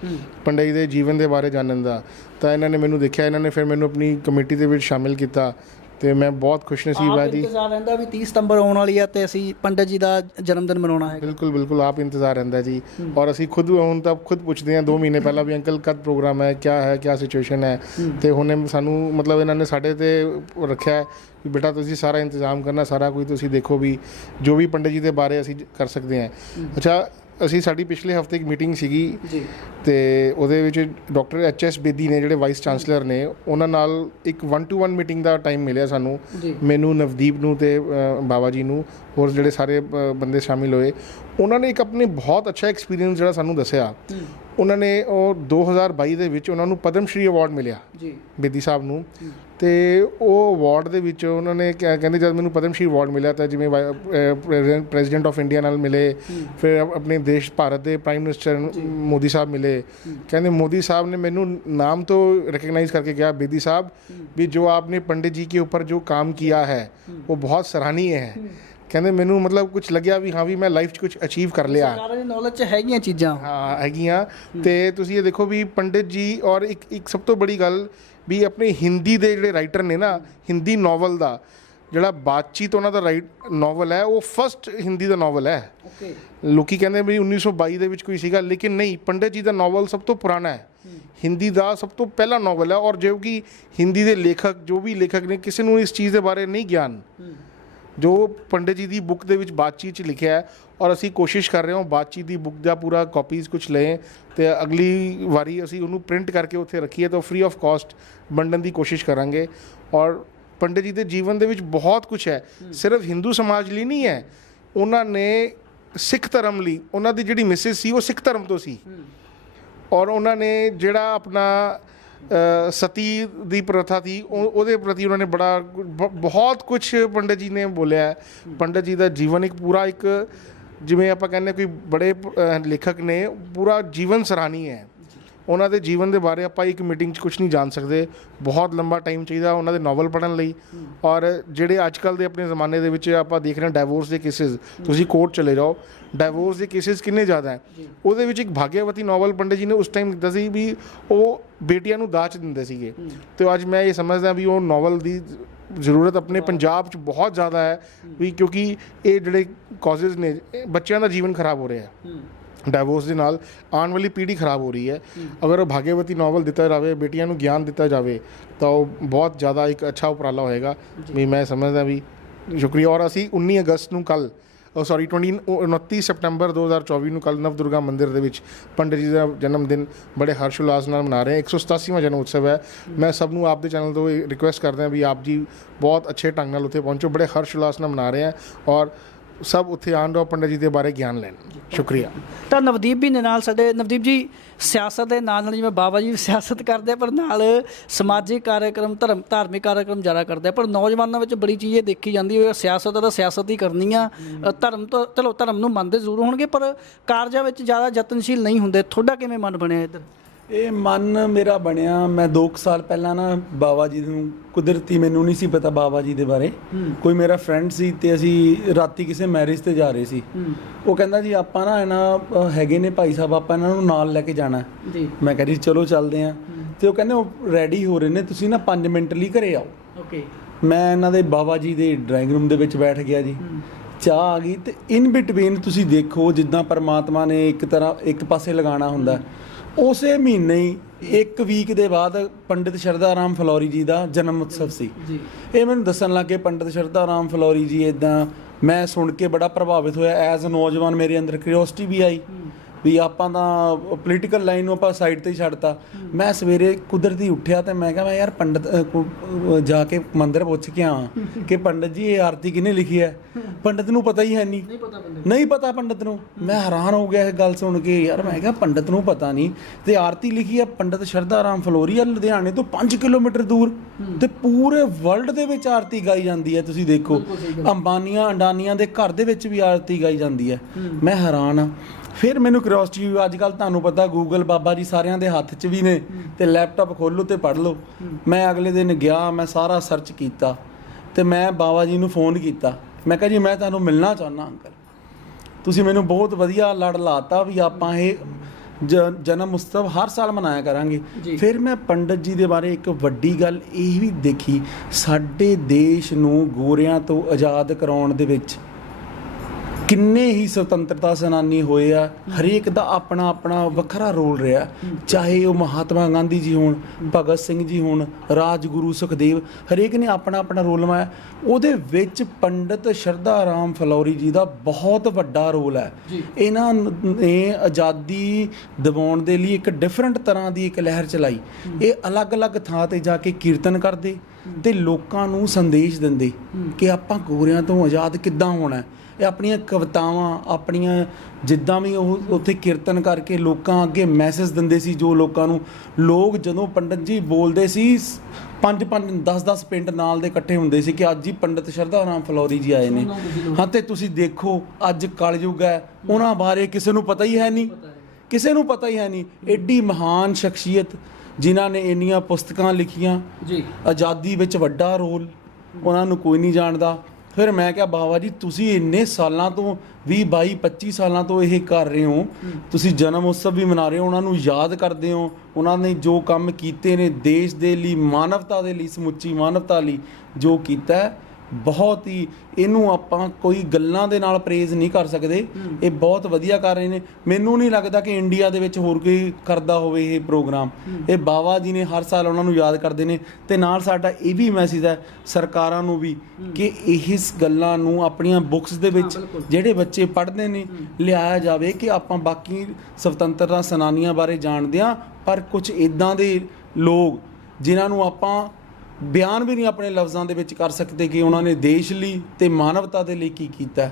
ਪੰਡਿਤ ਜੀ ਦੇ ਜੀਵਨ ਦੇ ਬਾਰੇ ਜਾਣਨ ਦਾ। ਤਾਂ ਇਹਨਾਂ ਨੇ ਮੈਨੂੰ ਦੇਖਿਆ ਇਹਨਾਂ ਨੇ ਫਿਰ ਮੈਨੂੰ ਆਪਣੀ ਕਮੇਟੀ ਦੇ ਵਿੱਚ ਸ਼ਾਮਿਲ ਕੀਤਾ। ਤੇ ਮੈਂ ਬਹੁਤ ਖੁਸ਼ਨਸੀਬ ਹਾਂ ਆਪ ਜੀ। ਇੰਤਜ਼ਾਰ ਰਹਿੰਦਾ ਵੀ 30 ਸਤੰਬਰ ਆਉਣ ਵਾਲੀ ਆ ਤੇ ਅਸੀਂ ਪੰਡਤ ਜੀ ਦਾ ਜਨਮ ਦਿਨ ਮਨਾਉਣਾ ਹੈ ਬਿਲਕੁਲ ਬਿਲਕੁਲ ਆਪ ਇੰਤਜ਼ਾਰ ਰਹਿੰਦਾ ਜੀ। ਔਰ ਅਸੀਂ ਖੁਦ ਹੁਣ ਤਾਂ ਖੁਦ ਪੁੱਛਦੇ ਹਾਂ 2 ਮਹੀਨੇ ਪਹਿਲਾਂ ਵੀ ਅੰਕਲ ਕਦ ਪ੍ਰੋਗਰਾਮ ਹੈ ਕੀ ਹੈ ਕੀ ਸਿਚੁਏਸ਼ਨ ਹੈ। ਤੇ ਹੁਣੇ ਸਾਨੂੰ ਮਤਲਬ ਇਹਨਾਂ ਨੇ ਸਾਡੇ ਤੇ ਰੱਖਿਆ ਹੈ ਕਿ ਬੇਟਾ ਤੁਸੀਂ ਸਾਰਾ ਇੰਤਜ਼ਾਮ ਕਰਨਾ ਸਾਰਾ ਕੋਈ ਤੁਸੀਂ ਦੇਖੋ ਵੀ ਜੋ ਵੀ ਪੰਡਿਤ ਜੀ ਦੇ ਬਾਰੇ ਅਸੀਂ ਕਰ ਸਕਦੇ ਹਾਂ। ਅੱਛਾ ਅਸੀਂ ਸਾਡੀ ਪਿਛਲੇ ਹਫ਼ਤੇ ਇੱਕ ਮੀਟਿੰਗ ਸੀਗੀ ਜੀ। ਤੇ ਉਹਦੇ ਵਿੱਚ ਡਾਕਟਰ ਐਚ ਐਸ ਬੇਦੀ ਨੇ ਜਿਹੜੇ ਵਾਈਸ ਚਾਂਸਲਰ ਨੇ ਉਹਨਾਂ ਨਾਲ ਇੱਕ 1 ਟੂ 1 ਮੀਟਿੰਗ ਦਾ ਟਾਈਮ ਮਿਲਿਆ ਸਾਨੂੰ। ਮੈਨੂੰ ਨਵਦੀਪ ਨੂੰ ਤੇ ਬਾਬਾ ਜੀ ਨੂੰ ਹੋਰ ਜਿਹੜੇ ਸਾਰੇ ਬੰਦੇ ਸ਼ਾਮਿਲ ਹੋਏ। ਉਹਨਾਂ ਨੇ ਇੱਕ ਆਪਣੇ ਬਹੁਤ ਅੱਛਾ ਐਕਸਪੀਰੀਅੰਸ ਜਿਹੜਾ ਸਾਨੂੰ ਦੱਸਿਆ। ਉਹਨਾਂ ਨੇ ਉਹ 2022 ਦੇ ਵਿੱਚ ਉਹਨਾਂ ਨੂੰ ਪਦਮ ਸ਼੍ਰੀ ਅਵਾਰਡ ਮਿਲਿਆ ਜੀ ਬੇਦੀ ਸਾਹਿਬ ਨੂੰ ਤੇ ਉਹ ਅਵਾਰਡ ਦੇ ਵਿੱਚ ਉਹਨਾਂ ਨੇ ਕਿਹਾ- ਕਹਿੰਦੇ ਜਦ ਮੈਨੂੰ ਪਦਮ ਸ਼੍ਰੀ ਅਵਾਰਡ ਮਿਲਿਆ ਤਾਂ ਜਿਵੇਂ ਪ੍ਰੈਜ਼ੀਡੈਂਟ ਆਫ ਇੰਡੀਆ ਨਾਲ ਮਿਲੇ ਫਿਰ ਆਪ- ਆਪਣੇ ਦੇਸ਼ ਭਾਰਤ ਦੇ ਪ੍ਰਾਈਮ ਮਿਨਿਸਟਰ ਮੋਦੀ ਸਾਹਿਬ ਮਿਲੇ ਕਹਿੰਦੇ ਮੋਦੀ ਸਾਹਿਬ ਨੇ ਮੈਨੂੰ ਨਾਮ ਤੋਂ रिकग्नाइज करके किया बेदी साहब भी जो आपने पंडित जी के ऊपर जो काम किया है वो बहुत सराहनीय है ਕਹਿੰਦੇ ਮੈਨੂੰ ਮਤਲਬ ਕੁਝ ਲੱਗਿਆ ਵੀ ਹਾਂ ਵੀ ਮੈਂ ਲਾਈਫ 'ਚ ਕੁਝ ਅਚੀਵ ਕਰ ਲਿਆ। ਸਰਕਾਰਾਂ ਦੀ ਨੌਲੇਜ ਚ ਹੈਗੀਆਂ ਚੀਜ਼ਾਂ। ਹਾਂ ਹੈਗੀਆਂ। ਤੇ ਤੁਸੀਂ ਇਹ ਦੇਖੋ ਵੀ ਪੰਡਿਤ ਜੀ ਔਰ ਇੱਕ ਇੱਕ ਸਭ ਤੋਂ ਬੜੀ ਗੱਲ ਵੀ ਆਪਣੇ ਹਿੰਦੀ ਦੇ ਜਿਹੜੇ ਰਾਈਟਰ ਨੇ ਨਾ ਹਿੰਦੀ ਨੋਵਲ ਦਾ ਜਿਹੜਾ ਬਾਤਚੀਤ ਉਹਨਾਂ ਦਾ ਰਾਈਟ ਨੋਵਲ ਹੈ ਉਹ ਫਸਟ ਹਿੰਦੀ ਦਾ ਨੋਵਲ ਹੈ। ਓਕੇ ਲੋਕੀ ਕਹਿੰਦੇ ਵੀ 1922 ਦੇ ਵਿੱਚ ਕੋਈ ਸੀਗਾ ਲੇਕਿਨ ਨਹੀਂ ਪੰਡਿਤ ਜੀ ਦਾ ਨੋਵਲ ਸਭ ਤੋਂ ਪੁਰਾਣਾ ਹੈ। ਹਿੰਦੀ ਦਾ ਸਭ ਤੋਂ ਪਹਿਲਾ ਨੋਵਲ ਹੈ ਔਰ ਜੋ ਕਿ ਹਿੰਦੀ ਦੇ ਲੇਖਕ ਜੋ ਵੀ ਲੇਖਕ ਨੇ ਕਿਸੇ ਨੂੰ ਇਸ ਚੀਜ਼ ਦੇ ਬਾਰੇ ਨਹੀਂ ਗਿਆਨ। ਜੋ ਪੰਡਿਤ ਜੀ ਦੀ ਬੁੱਕ ਦੇ ਵਿੱਚ ਬਾਤਚੀਤ ਚ ਲਿਖਿਆ ਹੈ ਔਰ ਅਸੀਂ ਕੋਸ਼ਿਸ਼ ਕਰ ਰਹੇ ਹਾਂ ਬਾਤਚੀਤ ਦੀ ਬੁੱਕ ਦਾ ਪੂਰਾ ਕਾਪੀਜ਼ ਕੁਝ ਲਏ ਤੇ ਅਗਲੀ ਵਾਰੀ ਅਸੀਂ ਉਹਨੂੰ ਪ੍ਰਿੰਟ ਕਰਕੇ ਉੱਥੇ ਰੱਖੀਏ ਤਾਂ ਫ੍ਰੀ ਆਫ ਕਾਸਟ ਵੰਡਣ ਦੀ ਕੋਸ਼ਿਸ਼ ਕਰਾਂਗੇ ਔਰ ਪੰਡਿਤ ਜੀ ਦੇ ਜੀਵਨ ਦੇ ਵਿੱਚ ਬਹੁਤ ਕੁਝ ਹੈ। ਸਿਰਫ ਹਿੰਦੂ ਸਮਾਜ ਲਈ ਨਹੀਂ ਹੈ। ਉਹਨਾਂ ਨੇ ਸਿੱਖ ਧਰਮ ਲਈ ਉਹਨਾਂ ਦੀ ਜਿਹੜੀ ਮਿਸਿਸ ਸੀ ਉਹ ਸਿੱਖ ਧਰਮ ਤੋਂ ਸੀ। ਔਰ ਉਹਨਾਂ ਨੇ ਜਿਹੜਾ ਆਪਣਾ ਸਤੀ ਦੀ ਪ੍ਰਥਾ ਸੀ ਉਹ- ਉਹਦੇ ਪ੍ਰਤੀ ਉਹਨਾਂ ਨੇ ਬੜਾ ਬਹੁਤ ਕੁਝ ਪੰਡਿਤ ਜੀ ਨੇ ਬੋਲਿਆ ਹੈ। ਪੰਡਿਤ ਜੀ ਦਾ ਜੀਵਨ ਇੱਕ ਪੂਰਾ ਇੱਕ ਜਿਵੇਂ ਆਪਾਂ ਕਹਿੰਦੇ ਕੋਈ ਬੜੇ ਲੇਖਕ ਨੇ, ਪੂਰਾ ਜੀਵਨ ਸਰਾਹਨੀ ਹੈ ਉਹਨਾਂ ਦੇ ਜੀਵਨ ਦੇ ਬਾਰੇ ਆਪਾਂ ਇੱਕ ਮੀਟਿੰਗ 'ਚ ਕੁਝ ਨਹੀਂ ਜਾਣ ਸਕਦੇ। ਬਹੁਤ ਲੰਬਾ ਟਾਈਮ ਚਾਹੀਦਾ ਉਹਨਾਂ ਦੇ ਨਾਵਲ ਪੜ੍ਹਨ ਲਈ। ਔਰ ਜਿਹੜੇ ਅੱਜ ਕੱਲ ਦੇ ਆਪਣੇ ਜ਼ਮਾਨੇ ਦੇ ਵਿੱਚ ਆਪਾਂ ਦੇਖ ਰਹੇ ਡਾਈਵੋਰਸ ਦੇ ਕੇਸਿਸ ਤੁਸੀਂ ਕੋਰਟ ਚਲੇ ਜਾਓ। ਡਾਈਵੋਰਸ ਦੇ ਕੇਸਿਸ ਕਿੰਨੇ ਜ਼ਿਆਦਾ ਹੈ। ਉਹਦੇ ਵਿੱਚ ਇੱਕ ਭਾਗਿਆਵਤੀ ਨਾਵਲ ਪੰਡਿਤ ਜੀ ਨੇ ਉਸ ਟਾਈਮ ਦਿੱਤਾ ਸੀ ਵੀ ਉਹ ਬੇਟੀਆਂ ਨੂੰ ਦਾਜ ਦਿੰਦੇ ਸੀਗੇ। ਤੇ ਅੱਜ ਮੈਂ ਇਹ ਸਮਝਦਾ ਵੀ ਉਹ ਨਾਵਲ ਦੀ ਜ਼ਰੂਰਤ ਆਪਣੇ ਪੰਜਾਬ 'ਚ ਬਹੁਤ ਜ਼ਿਆਦਾ ਹੈ। ਵੀ ਕਿਉਂਕਿ ਇਹ ਜਿਹੜੇ ਕਾਜ਼ਸ ਨੇ ਬੱਚਿਆਂ ਦਾ ਜੀਵਨ ਖਰਾਬ ਹੋ ਰਿਹਾ ਹੈ। ਡਾਈਵੋਰਸ ਦੇ ਨਾਲ ਆਉਣ ਵਾਲੀ ਪੀੜ੍ਹੀ ਖਰਾਬ ਹੋ ਰਹੀ ਹੈ। ਅਗਰ ਉਹ ਭਾਗਿਆਵਤੀ ਨਾਵਲ ਦਿੱਤਾ ਜਾਵੇ ਬੇਟੀਆਂ ਨੂੰ ਗਿਆਨ ਦਿੱਤਾ ਜਾਵੇ ਤਾਂ ਉਹ ਬਹੁਤ ਜ਼ਿਆਦਾ ਇੱਕ ਅੱਛਾ ਉਪਰਾਲਾ ਹੋਏਗਾ। ਵੀ ਮੈਂ ਸਮਝਦਾ ਵੀ ਸ਼ੁਕਰੀਆ। ਔਰ ਅਸੀਂ 19 ਅਗਸਤ ਨੂੰ ਕੱਲ ਸੌਰੀ 20 29 ਸਪਟੈਂਬਰ 2024 ਨੂੰ ਕੱਲ ਨਵ ਦੁਰਗਾ ਮੰਦਿਰ ਦੇ ਵਿੱਚ ਪੰਡਿਤ ਜੀ ਦਾ ਜਨਮ ਦਿਨ ਬੜੇ ਹਰਸ਼ ਉਲਾਸ ਨਾਲ ਮਨਾ ਰਹੇ ਹਾਂ। 187ਵਾਂ ਜਨਮ ਉਤਸਵ ਹੈ। ਮੈਂ ਸਭ ਨੂੰ ਆਪ ਦੇ ਚੈਨਲ ਤੋਂ ਰਿਕੁਐਸਟ ਕਰਦਾ ਵੀ ਆਪ ਜੀ ਬਹੁਤ ਅੱਛੇ ਢੰਗ ਨਾਲ ਉੱਥੇ ਪਹੁੰਚੋ। ਬੜੇ ਹਰਸ਼ ਉਲਾਸ ਨਾਲ ਮਨਾ ਰਹੇ ਹਾਂ। ਔਰ ਸਭ ਉੱਥੇ ਆਉਣ ਰੋ ਪੰਡਿਤ ਜੀ ਦੇ ਬਾਰੇ ਗਿਆਨ ਲੈਣ। ਸ਼ੁਕਰੀਆ। ਤਾਂ ਨਵਦੀਪ ਵੀ ਨੇ ਨਾਲ ਸਾਡੇ, ਨਵਦੀਪ ਜੀ ਸਿਆਸਤ ਦੇ ਨਾਲ ਨਾਲ ਜਿਵੇਂ ਬਾਬਾ ਜੀ ਵੀ ਸਿਆਸਤ ਕਰਦੇ ਪਰ ਨਾਲ ਸਮਾਜਿਕ ਕਾਰਜਕ੍ਰਮ, ਧਰਮ, ਧਾਰਮਿਕ ਕਾਰਜਕ੍ਰਮ ਜ਼ਿਆਦਾ ਕਰਦੇ ਪਰ ਨੌਜਵਾਨਾਂ ਵਿੱਚ ਬੜੀ ਚੀਜ਼ ਇਹ ਦੇਖੀ ਜਾਂਦੀ ਹੈ ਸਿਆਸਤ ਦਾ ਸਿਆਸਤ ਹੀ ਕਰਨੀ ਆ। ਧਰਮ ਤੋਂ, ਚਲੋ ਧਰਮ ਨੂੰ ਮੰਨਦੇ ਜ਼ਰੂਰ ਹੋਣਗੇ, ਪਰ ਕਾਰਜਾਂ ਵਿੱਚ ਜ਼ਿਆਦਾ ਯਤਨਸ਼ੀਲ ਨਹੀਂ ਹੁੰਦੇ। ਤੁਹਾਡਾ ਕਿਵੇਂ ਮਨ ਬਣਿਆ ਇੱਧਰ? ਇਹ ਮਨ ਮੇਰਾ ਬਣਿਆ ਮੈਂ 2 ਸਾਲ ਪਹਿਲਾਂ ਨਾ ਬਾਬਾ ਜੀ ਨੂੰ ਕੁਦਰਤੀ ਮੈਨੂੰ ਨਹੀਂ ਸੀ ਪਤਾ ਬਾਬਾ ਜੀ ਦੇ ਬਾਰੇ। ਕੋਈ ਮੇਰਾ ਫਰੈਂਡ ਸੀ ਤੇ ਅਸੀਂ ਰਾਤੀ ਕਿਸੇ ਮੈਰਿਜ ਤੇ ਜਾ ਰਹੇ ਸੀ। ਉਹ ਕਹਿੰਦਾ ਜੀ ਆਪਾਂ ਨਾ ਇਹਨਾਂ ਹੈਗੇ ਨੇ ਭਾਈ ਸਾਹਿਬ ਆਪਾਂ ਇਹਨਾਂ ਨੂੰ ਨਾਲ ਲੈ ਕੇ ਜਾਣਾ ਜੀ। ਮੈਂ ਕਿਹਾ ਜੀ ਚਲੋ ਚੱਲਦੇ ਆਂ ਤੇ ਉਹ ਕਹਿੰਦੇ ਉਹ ਰੈਡੀ ਹੋ ਰਹੇ ਨੇ ਤੁਸੀਂ ਨਾ 5 ਮਿੰਟ ਲਈ ਘਰੇ ਆਓ। ਓਕੇ ਮੈਂ ਇਹਨਾਂ ਦੇ ਬਾਬਾ ਜੀ ਦੇ ਡਰਾਇੰਗ ਰੂਮ ਦੇ ਵਿੱਚ ਬੈਠ ਗਿਆ ਜੀ। ਚਾਹ ਆ ਗਈ ਤੇ ਇਨ ਬਿਟਵੀਨ ਤੁਸੀਂ ਦੇਖੋ ਜਿੱਦਾਂ ਪਰਮਾਤਮਾ ਨੇ ਇੱਕ ਤਰ੍ਹਾਂ ਇੱਕ ਪਾਸੇ ਲਗਾਉਣਾ ਹੁੰਦਾ। ਉਸੇ ਮਹੀਨੇ ਹੀ ਇੱਕ ਵੀਕ ਦੇ ਬਾਅਦ ਪੰਡਿਤ ਸ਼ਰਧਾ ਰਾਮ ਫਲੋਰੀ ਜੀ ਦਾ ਜਨਮ ਉਤਸਵ ਸੀ। ਜੀ। ਇਹ ਮੈਨੂੰ ਦੱਸਣ ਲੱਗੇ ਪੰਡਿਤ ਸ਼ਰਧਾ ਰਾਮ ਫਲੋਰੀ ਜੀ ਇਦਾਂ ਮੈਂ ਸੁਣ ਕੇ ਬੜਾ ਪ੍ਰਭਾਵਿਤ ਹੋਇਆ ਐਜ਼ ਅ ਨੌਜਵਾਨ ਮੇਰੇ ਅੰਦਰ ਕਿਉਰਿਓਸਿਟੀ ਵੀ ਆਈ। ਵੀ ਆਪਾਂ ਤਾਂ ਪੋਲੀਟੀਕਲ ਲਾਈਨ ਨੂੰ ਆਪਾਂ ਸਾਈਡ ਤੇ ਹੀ ਛੱਡਤਾ। ਮੈਂ ਸਵੇਰੇ ਕੁਦਰਤੀ ਉੱਠਿਆ ਤੇ ਮੈਂ ਕਿਹਾ ਮੈਂ ਯਾਰ ਪੰਡਤ ਜਾ ਕੇ ਮੰਦਿਰ ਪੁੱਛ ਕੇ ਆਵਾਂ ਕਿ ਪੰਡਤ ਜੀ ਇਹ ਆਰਤੀ ਕਿਹਨੇ ਲਿਖੀ ਹੈ? ਪੰਡਤ ਨੂੰ ਪਤਾ ਹੀ ਹੈ ਨਹੀਂ। ਨਹੀਂ ਪਤਾ ਪੰਡਤ ਨੂੰ। ਮੈਂ ਹੈਰਾਨ ਹੋ ਗਿਆ ਇਹ ਗੱਲ ਸੁਣ ਕੇ। ਯਾਰ ਮੈਂ ਕਿਹਾ ਪੰਡਤ ਨੂੰ ਪਤਾ ਨਹੀਂ। ਤੇ ਆਰਤੀ ਲਿਖੀ ਹੈ ਪੰਡਤ ਸ਼ਰਧਾ ਰਾਮ ਫਲੋਰੀਆ ਲੁਧਿਆਣੇ ਤੋਂ 5 ਕਿਲੋਮੀਟਰ ਦੂਰ। ਤੇ ਪੂਰੇ ਵਰਲਡ ਦੇ ਵਿੱਚ ਆਰਤੀ ਗਾਈ ਜਾਂਦੀ ਹੈ ਤੁਸੀਂ ਦੇਖੋ। ਅੰਬਾਨੀਆਂ ਅੰਡਾਨੀਆਂ ਦੇ ਘਰ ਦੇ ਵਿੱਚ ਵੀ ਆਰਤੀ ਗਾਈ ਜਾਂਦੀ ਹੈ। ਮੈਂ ਹੈਰਾਨ ਆ ਫਿਰ ਮੈਨੂੰ ਕਿਉਰਿਓਸਿਟੀ ਹੋਈ ਅੱਜ ਕੱਲ ਤੁਹਾਨੂੰ ਪਤਾ ਗੂਗਲ ਬਾਬਾ ਜੀ ਸਾਰਿਆਂ ਦੇ ਹੱਥ 'ਚ ਵੀ ਨੇ ਤੇ ਲੈਪਟਾਪ ਖੋਲੋ ਤੇ ਪੜ੍ਹ ਲਓ। ਮੈਂ ਅਗਲੇ ਦਿਨ ਗਿਆ ਮੈਂ ਸਾਰਾ ਸਰਚ ਕੀਤਾ ਤੇ ਮੈਂ ਬਾਬਾ ਜੀ ਨੂੰ ਫੋਨ ਕੀਤਾ। ਮੈਂ ਕਿਹਾ ਜੀ ਮੈਂ ਤੁਹਾਨੂੰ ਮਿਲਣਾ ਚਾਹੁੰਦਾ ਅੰਕਲ ਤੁਸੀਂ ਮੈਨੂੰ ਬਹੁਤ ਵਧੀਆ ਲੜ ਲਾਤਾ ਵੀ ਆਪਾਂ ਇਹ ਜਨਮ ਉਤਸਵ ਹਰ ਸਾਲ ਮਨਾਇਆ ਕਰਾਂਗੇ। ਫਿਰ ਮੈਂ ਪੰਡਤ ਜੀ ਦੇ ਬਾਰੇ ਇੱਕ ਵੱਡੀ ਗੱਲ ਇਹ ਵੀ ਦੇਖੀ ਸਾਡੇ ਦੇਸ਼ ਨੂੰ ਗੋਰਿਆਂ ਤੋਂ ਆਜ਼ਾਦ ਕਰਾਉਣ ਦੇ ਵਿੱਚ ਕਿੰਨੇ ਹੀ ਸੁਤੰਤਰਤਾ ਸੈਨਾਨੀ ਹੋਏ ਆ ਹਰੇਕ ਦਾ ਆਪਣਾ ਆਪਣਾ ਵੱਖਰਾ ਰੋਲ ਰਿਹਾ। ਚਾਹੇ ਉਹ ਮਹਾਤਮਾ ਗਾਂਧੀ ਜੀ ਹੋਣ ਭਗਤ ਸਿੰਘ ਜੀ ਹੋਣ ਰਾਜਗੁਰੂ ਸੁਖਦੇਵ ਹਰੇਕ ਨੇ ਆਪਣਾ ਆਪਣਾ ਰੋਲ ਨਿਭਾਇਆ। ਉਹਦੇ ਵਿੱਚ ਪੰਡਤ ਸ਼ਰਧਾ ਰਾਮ ਫਲੌਰੀ ਜੀ ਦਾ ਬਹੁਤ ਵੱਡਾ ਰੋਲ ਹੈ। ਇਹਨਾਂ ਨੇ ਆਜ਼ਾਦੀ ਦਿਵਾਉਣ ਦੇ ਲਈ ਇੱਕ ਡਿਫਰੈਂਟ ਤਰ੍ਹਾਂ ਦੀ ਇੱਕ ਲਹਿਰ ਚਲਾਈ। ਇਹ ਅਲੱਗ-ਅਲੱਗ ਥਾਂ ਤੇ ਜਾ ਕੇ ਕੀਰਤਨ ਕਰਦੇ। ਤੇ ਲੋਕਾਂ ਨੂੰ ਸੰਦੇਸ਼ ਦਿੰਦੇ ਕਿ ਆਪਾਂ ਗੋਰਿਆਂ ਤੋਂ ਆਜ਼ਾਦ ਕਿੱਦਾਂ ਹੋਣਾ। ਇਹ ਆਪਣੀਆਂ ਕਵਿਤਾਵਾਂ ਆਪਣੀਆਂ ਜਿੱਦਾਂ ਵੀ ਉਹ ਉੱਥੇ ਕੀਰਤਨ ਕਰਕੇ ਲੋਕਾਂ ਅੱਗੇ ਮੈਸੇਜ ਦਿੰਦੇ ਸੀ ਜੋ ਲੋਕਾਂ ਨੂੰ ਲੋਕ ਜਦੋਂ ਪੰਡਤ ਜੀ ਬੋਲਦੇ ਸੀ 5 5 10 10 ਪਿੰਡ ਨਾਲ ਦੇ ਇਕੱਠੇ ਹੁੰਦੇ ਸੀ ਕਿ ਅੱਜ ਹੀ ਪੰਡਤ ਸ਼ਰਧਾ ਰਾਮ ਫਲੌਰੀ ਜੀ ਆਏ ਨੇ। ਹਾਂ ਤੇ ਤੁਸੀਂ ਦੇਖੋ ਅੱਜ ਕਲਯੁਗ ਹੈ ਉਹਨਾਂ ਬਾਰੇ ਕਿਸੇ ਨੂੰ ਪਤਾ ਹੀ ਹੈ ਨਹੀਂ। ਕਿਸੇ ਨੂੰ ਪਤਾ ਹੀ ਹੈ ਨਹੀਂ। ਐਡੀ ਮਹਾਨ ਸ਼ਖਸੀਅਤ ਜਿਨ੍ਹਾਂ ਨੇ ਇੰਨੀਆਂ ਪੁਸਤਕਾਂ ਲਿਖੀਆਂ ਜੀ। ਆਜ਼ਾਦੀ ਵਿੱਚ ਵੱਡਾ ਰੋਲ ਉਹਨਾਂ ਨੂੰ ਕੋਈ ਨਹੀਂ ਜਾਣਦਾ। ਫਿਰ ਮੈਂ ਕਿਹਾ ਬਾਬਾ ਜੀ ਤੁਸੀਂ ਇੰਨੇ ਸਾਲਾਂ ਤੋਂ 20 22 25 ਸਾਲਾਂ ਤੋਂ ਇਹ ਕਰ ਰਹੇ ਹੋ। ਤੁਸੀਂ ਜਨਮ ਉਤਸਵ ਵੀ ਮਨਾ ਰਹੇ ਹੋ ਉਹਨਾਂ ਨੂੰ ਯਾਦ ਕਰਦੇ ਹੋ। ਉਹਨਾਂ ਨੇ ਜੋ ਕੰਮ ਕੀਤੇ ਨੇ ਦੇਸ਼ ਦੇ ਲਈ ਮਾਨਵਤਾ ਦੇ ਲਈ ਸਮੁੱਚੀ ਮਾਨਵਤਾ ਲਈ ਜੋ ਕੀਤਾ ਬਹੁਤ ਹੀ ਇਹਨੂੰ ਆਪਾਂ ਕੋਈ ਗੱਲਾਂ ਦੇ ਨਾਲ ਪ੍ਰੇਜ਼ ਨਹੀਂ ਕਰ ਸਕਦੇ। ਇਹ ਬਹੁਤ ਵਧੀਆ ਕਰ ਰਹੇ ਨੇ। ਮੈਨੂੰ ਨਹੀਂ ਲੱਗਦਾ ਕਿ ਇੰਡੀਆ ਦੇ ਵਿੱਚ ਹੋਰ ਕੋਈ ਕਰਦਾ ਹੋਵੇ ਇਹ ਪ੍ਰੋਗਰਾਮ ਇਹ ਬਾਬਾ ਜੀ ਨੇ ਹਰ ਸਾਲ ਉਹਨਾਂ ਨੂੰ ਯਾਦ ਕਰਦੇ ਨੇ ਤੇ ਨਾਲ ਸਾਡਾ ਇਹ ਵੀ ਮੈਸੇਜ ਹੈ ਸਰਕਾਰਾਂ ਨੂੰ ਵੀ ਕਿ ਇਸ ਗੱਲਾਂ ਨੂੰ ਆਪਣੀਆਂ ਬੁੱਕਸ ਦੇ ਵਿੱਚ ਜਿਹੜੇ ਬੱਚੇ ਪੜ੍ਹਦੇ ਨੇ ਲਿਆਇਆ ਜਾਵੇ ਕਿ ਆਪਾਂ ਬਾਕੀ ਸੁਤੰਤਰਤਾ ਸੈਨਾਨੀਆਂ ਬਾਰੇ ਜਾਣਦੇ ਹਾਂ ਪਰ ਕੁਝ ਇਦਾਂ ਦੇ ਲੋਕ ਜਿਨ੍ਹਾਂ ਨੂੰ ਆਪਾਂ ਬਿਆਨ ਵੀ ਨਹੀਂ ਆਪਣੇ ਲਫ਼ਜ਼ਾਂ ਦੇ ਵਿੱਚ ਕਰ ਸਕਦੇ ਕਿ ਉਹਨਾਂ ਨੇ ਦੇਸ਼ ਲਈ ਤੇ ਮਾਨਵਤਾ ਦੇ ਲਈ ਕੀ ਕੀਤਾ।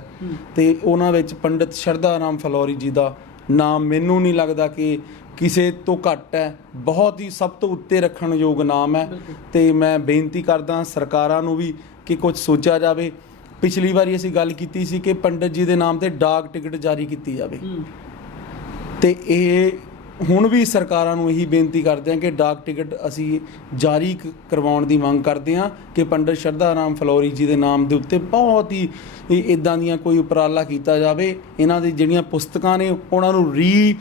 ਤੇ ਉਹਨਾਂ ਵਿੱਚ ਪੰਡਿਤ ਸ਼ਰਧਾ ਰਾਮ ਫਲੌਰੀ ਜੀ ਦਾ ਨਾਮ ਮੈਨੂੰ ਨਹੀਂ ਲੱਗਦਾ ਕਿ ਕਿਸੇ ਤੋਂ ਘੱਟ ਹੈ। ਬਹੁਤ ਹੀ ਸਭ ਤੋਂ ਉੱਤੇ ਰੱਖਣ ਯੋਗ ਨਾਮ ਹੈ। ਤੇ ਮੈਂ ਬੇਨਤੀ ਕਰਦਾ ਸਰਕਾਰਾਂ ਨੂੰ ਵੀ ਕਿ ਕੁਝ ਸੋਚਿਆ ਜਾਵੇ। ਪਿਛਲੀ ਵਾਰੀ ਅਸੀਂ ਗੱਲ ਕੀਤੀ ਸੀ ਕਿ ਪੰਡਿਤ ਜੀ ਦੇ ਨਾਮ ਤੇ ਡਾਕ ਟਿਕਟ ਜਾਰੀ ਕੀਤੀ ਜਾਵੇ। ਤੇ ਇਹ ਹੁਣ ਵੀ ਸਰਕਾਰਾਂ ਨੂੰ ਇਹੀ ਬੇਨਤੀ ਕਰਦੇ ਹਾਂ ਕਿ ਡਾਕ ਟਿਕਟ ਅਸੀਂ ਜਾਰੀ ਕ- ਕਰਵਾਉਣ ਦੀ ਮੰਗ ਕਰਦੇ ਹਾਂ ਕਿ ਪੰਡਿਤ ਸ਼ਰਧਾ ਰਾਮ ਫਲੋਰੀ ਜੀ ਦੇ ਨਾਮ ਦੇ ਉੱਤੇ ਬਹੁਤ ਹੀ ਇਦਾਂ ਦੀਆਂ ਕੋਈ ਉਪਰਾਲਾ ਕੀਤਾ ਜਾਵੇ। ਇਹਨਾਂ ਦੀ ਜਿਹੜੀਆਂ ਪੁਸਤਕਾਂ ਨੇ, ਉਹਨਾਂ ਨੂੰ ਰੀ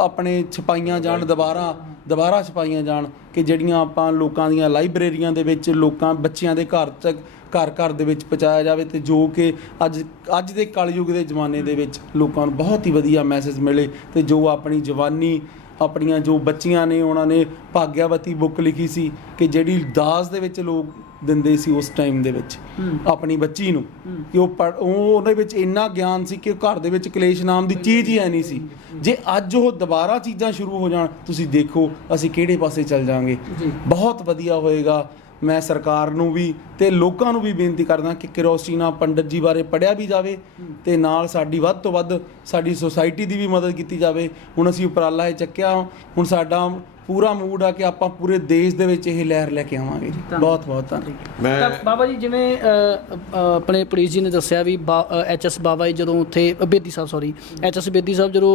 ਆਪਣੇ ਛਪਾਈਆਂ ਜਾਣ ਦੁਬਾਰਾ ਦੁਬਾਰਾ ਛਪਾਈਆਂ ਜਾਣ ਕਿ ਜਿਹੜੀਆਂ ਆਪਾਂ ਲੋਕਾਂ ਦੀਆਂ ਲਾਇਬ੍ਰੇਰੀਆਂ ਦੇ ਵਿੱਚ ਲੋਕਾਂ, ਬੱਚਿਆਂ ਦੇ ਘਰ ਤੱਕ, ਘਰ ਘਰ ਦੇ ਵਿੱਚ ਪਹੁੰਚਾਇਆ ਜਾਵੇ ਤੇ ਜੋ ਕਿ ਅੱਜ ਅੱਜ ਦੇ ਕਲਯੁਗ ਦੇ ਜ਼ਮਾਨੇ ਦੇ ਵਿੱਚ ਲੋਕਾਂ ਨੂੰ ਬਹੁਤ ਹੀ ਵਧੀਆ ਮੈਸੇਜ ਮਿਲੇ ਤੇ ਜੋ ਆਪਣੀ ਜਵਾਨੀ, ਆਪਣੀਆਂ ਜੋ ਬੱਚੀਆਂ ਨੇ, ਉਹਨਾਂ ਨੇ ਭਾਗਿਆਵਤੀ ਬੁੱਕ ਲਿਖੀ ਸੀ ਕਿ ਜਿਹੜੀ ਦਾਸ ਦੇ ਵਿੱਚ ਲੋਕ ਦਿੰਦੇ ਸੀ ਉਸ ਟਾਈਮ ਦੇ ਵਿੱਚ ਆਪਣੀ ਬੱਚੀ ਨੂੰ। ਕਿ ਉਹ ਉਹਦੇ ਵਿੱਚ ਇੰਨਾ ਗਿਆਨ ਸੀ ਕਿ ਉਹ ਘਰ ਦੇ ਵਿੱਚ ਕਲੇਸ਼ ਨਾਮ ਦੀ ਚੀਜ਼ ਹੀ ਹੈ ਨਹੀਂ ਸੀ। ਜੇ ਅੱਜ ਉਹ ਦੁਬਾਰਾ ਚੀਜ਼ਾਂ ਸ਼ੁਰੂ ਹੋ ਜਾਣ ਤੁਸੀਂ ਦੇਖੋ ਅਸੀਂ ਕਿਹੜੇ ਪਾਸੇ ਚੱਲ ਜਾਾਂਗੇ ਬਹੁਤ ਵਧੀਆ ਹੋਏਗਾ। ਮੈਂ ਸਰਕਾਰ ਨੂੰ ਵੀ ਤੇ ਲੋਕਾਂ ਨੂੰ ਵੀ ਬੇਨਤੀ ਕਰਦਾ ਕਿ ਕਿਰੋਸੀਨਾ ਪੰਡਤ ਜੀ ਬਾਰੇ ਪੜਿਆ ਵੀ ਜਾਵੇ ਤੇ ਨਾਲ ਸਾਡੀ ਵੱਧ ਤੋਂ ਵੱਧ ਸਾਡੀ ਸੁਸਾਇਟੀ ਦੀ ਵੀ ਮਦਦ ਕੀਤੀ ਜਾਵੇ। ਹੁਣ ਅਸੀਂ ਉਪਰਾਲਾ ਇਹ ਚੱਕਿਆ ਹੁਣ ਸਾਡਾ ਪੂਰਾ ਮੂਡ ਆ ਕਿ ਆਪਾਂ ਪੂਰੇ ਦੇਸ਼ ਦੇ ਵਿੱਚ ਇਹ ਲਹਿਰ ਲੈ ਕੇ ਆਵਾਂਗੇ ਜੀ। ਬਹੁਤ ਬਹੁਤ ਧੰਨਵਾਦ। ਮੈਂ ਤਾਂ ਬਾਬਾ ਜੀ ਜਿਵੇਂ ਆਪਣੇ ਪੁਲਿਸ ਜੀ ਨੇ ਦੱਸਿਆ ਵੀ ਐਚਐਸ ਬਾਬਾ ਜੀ ਜਦੋਂ ਉੱਥੇ ਬੇਦੀ ਸਾਹਿਬ ਸੌਰੀ ਐਚਐਸ ਬੇਦੀ ਸਾਹਿਬ ਜਦੋਂ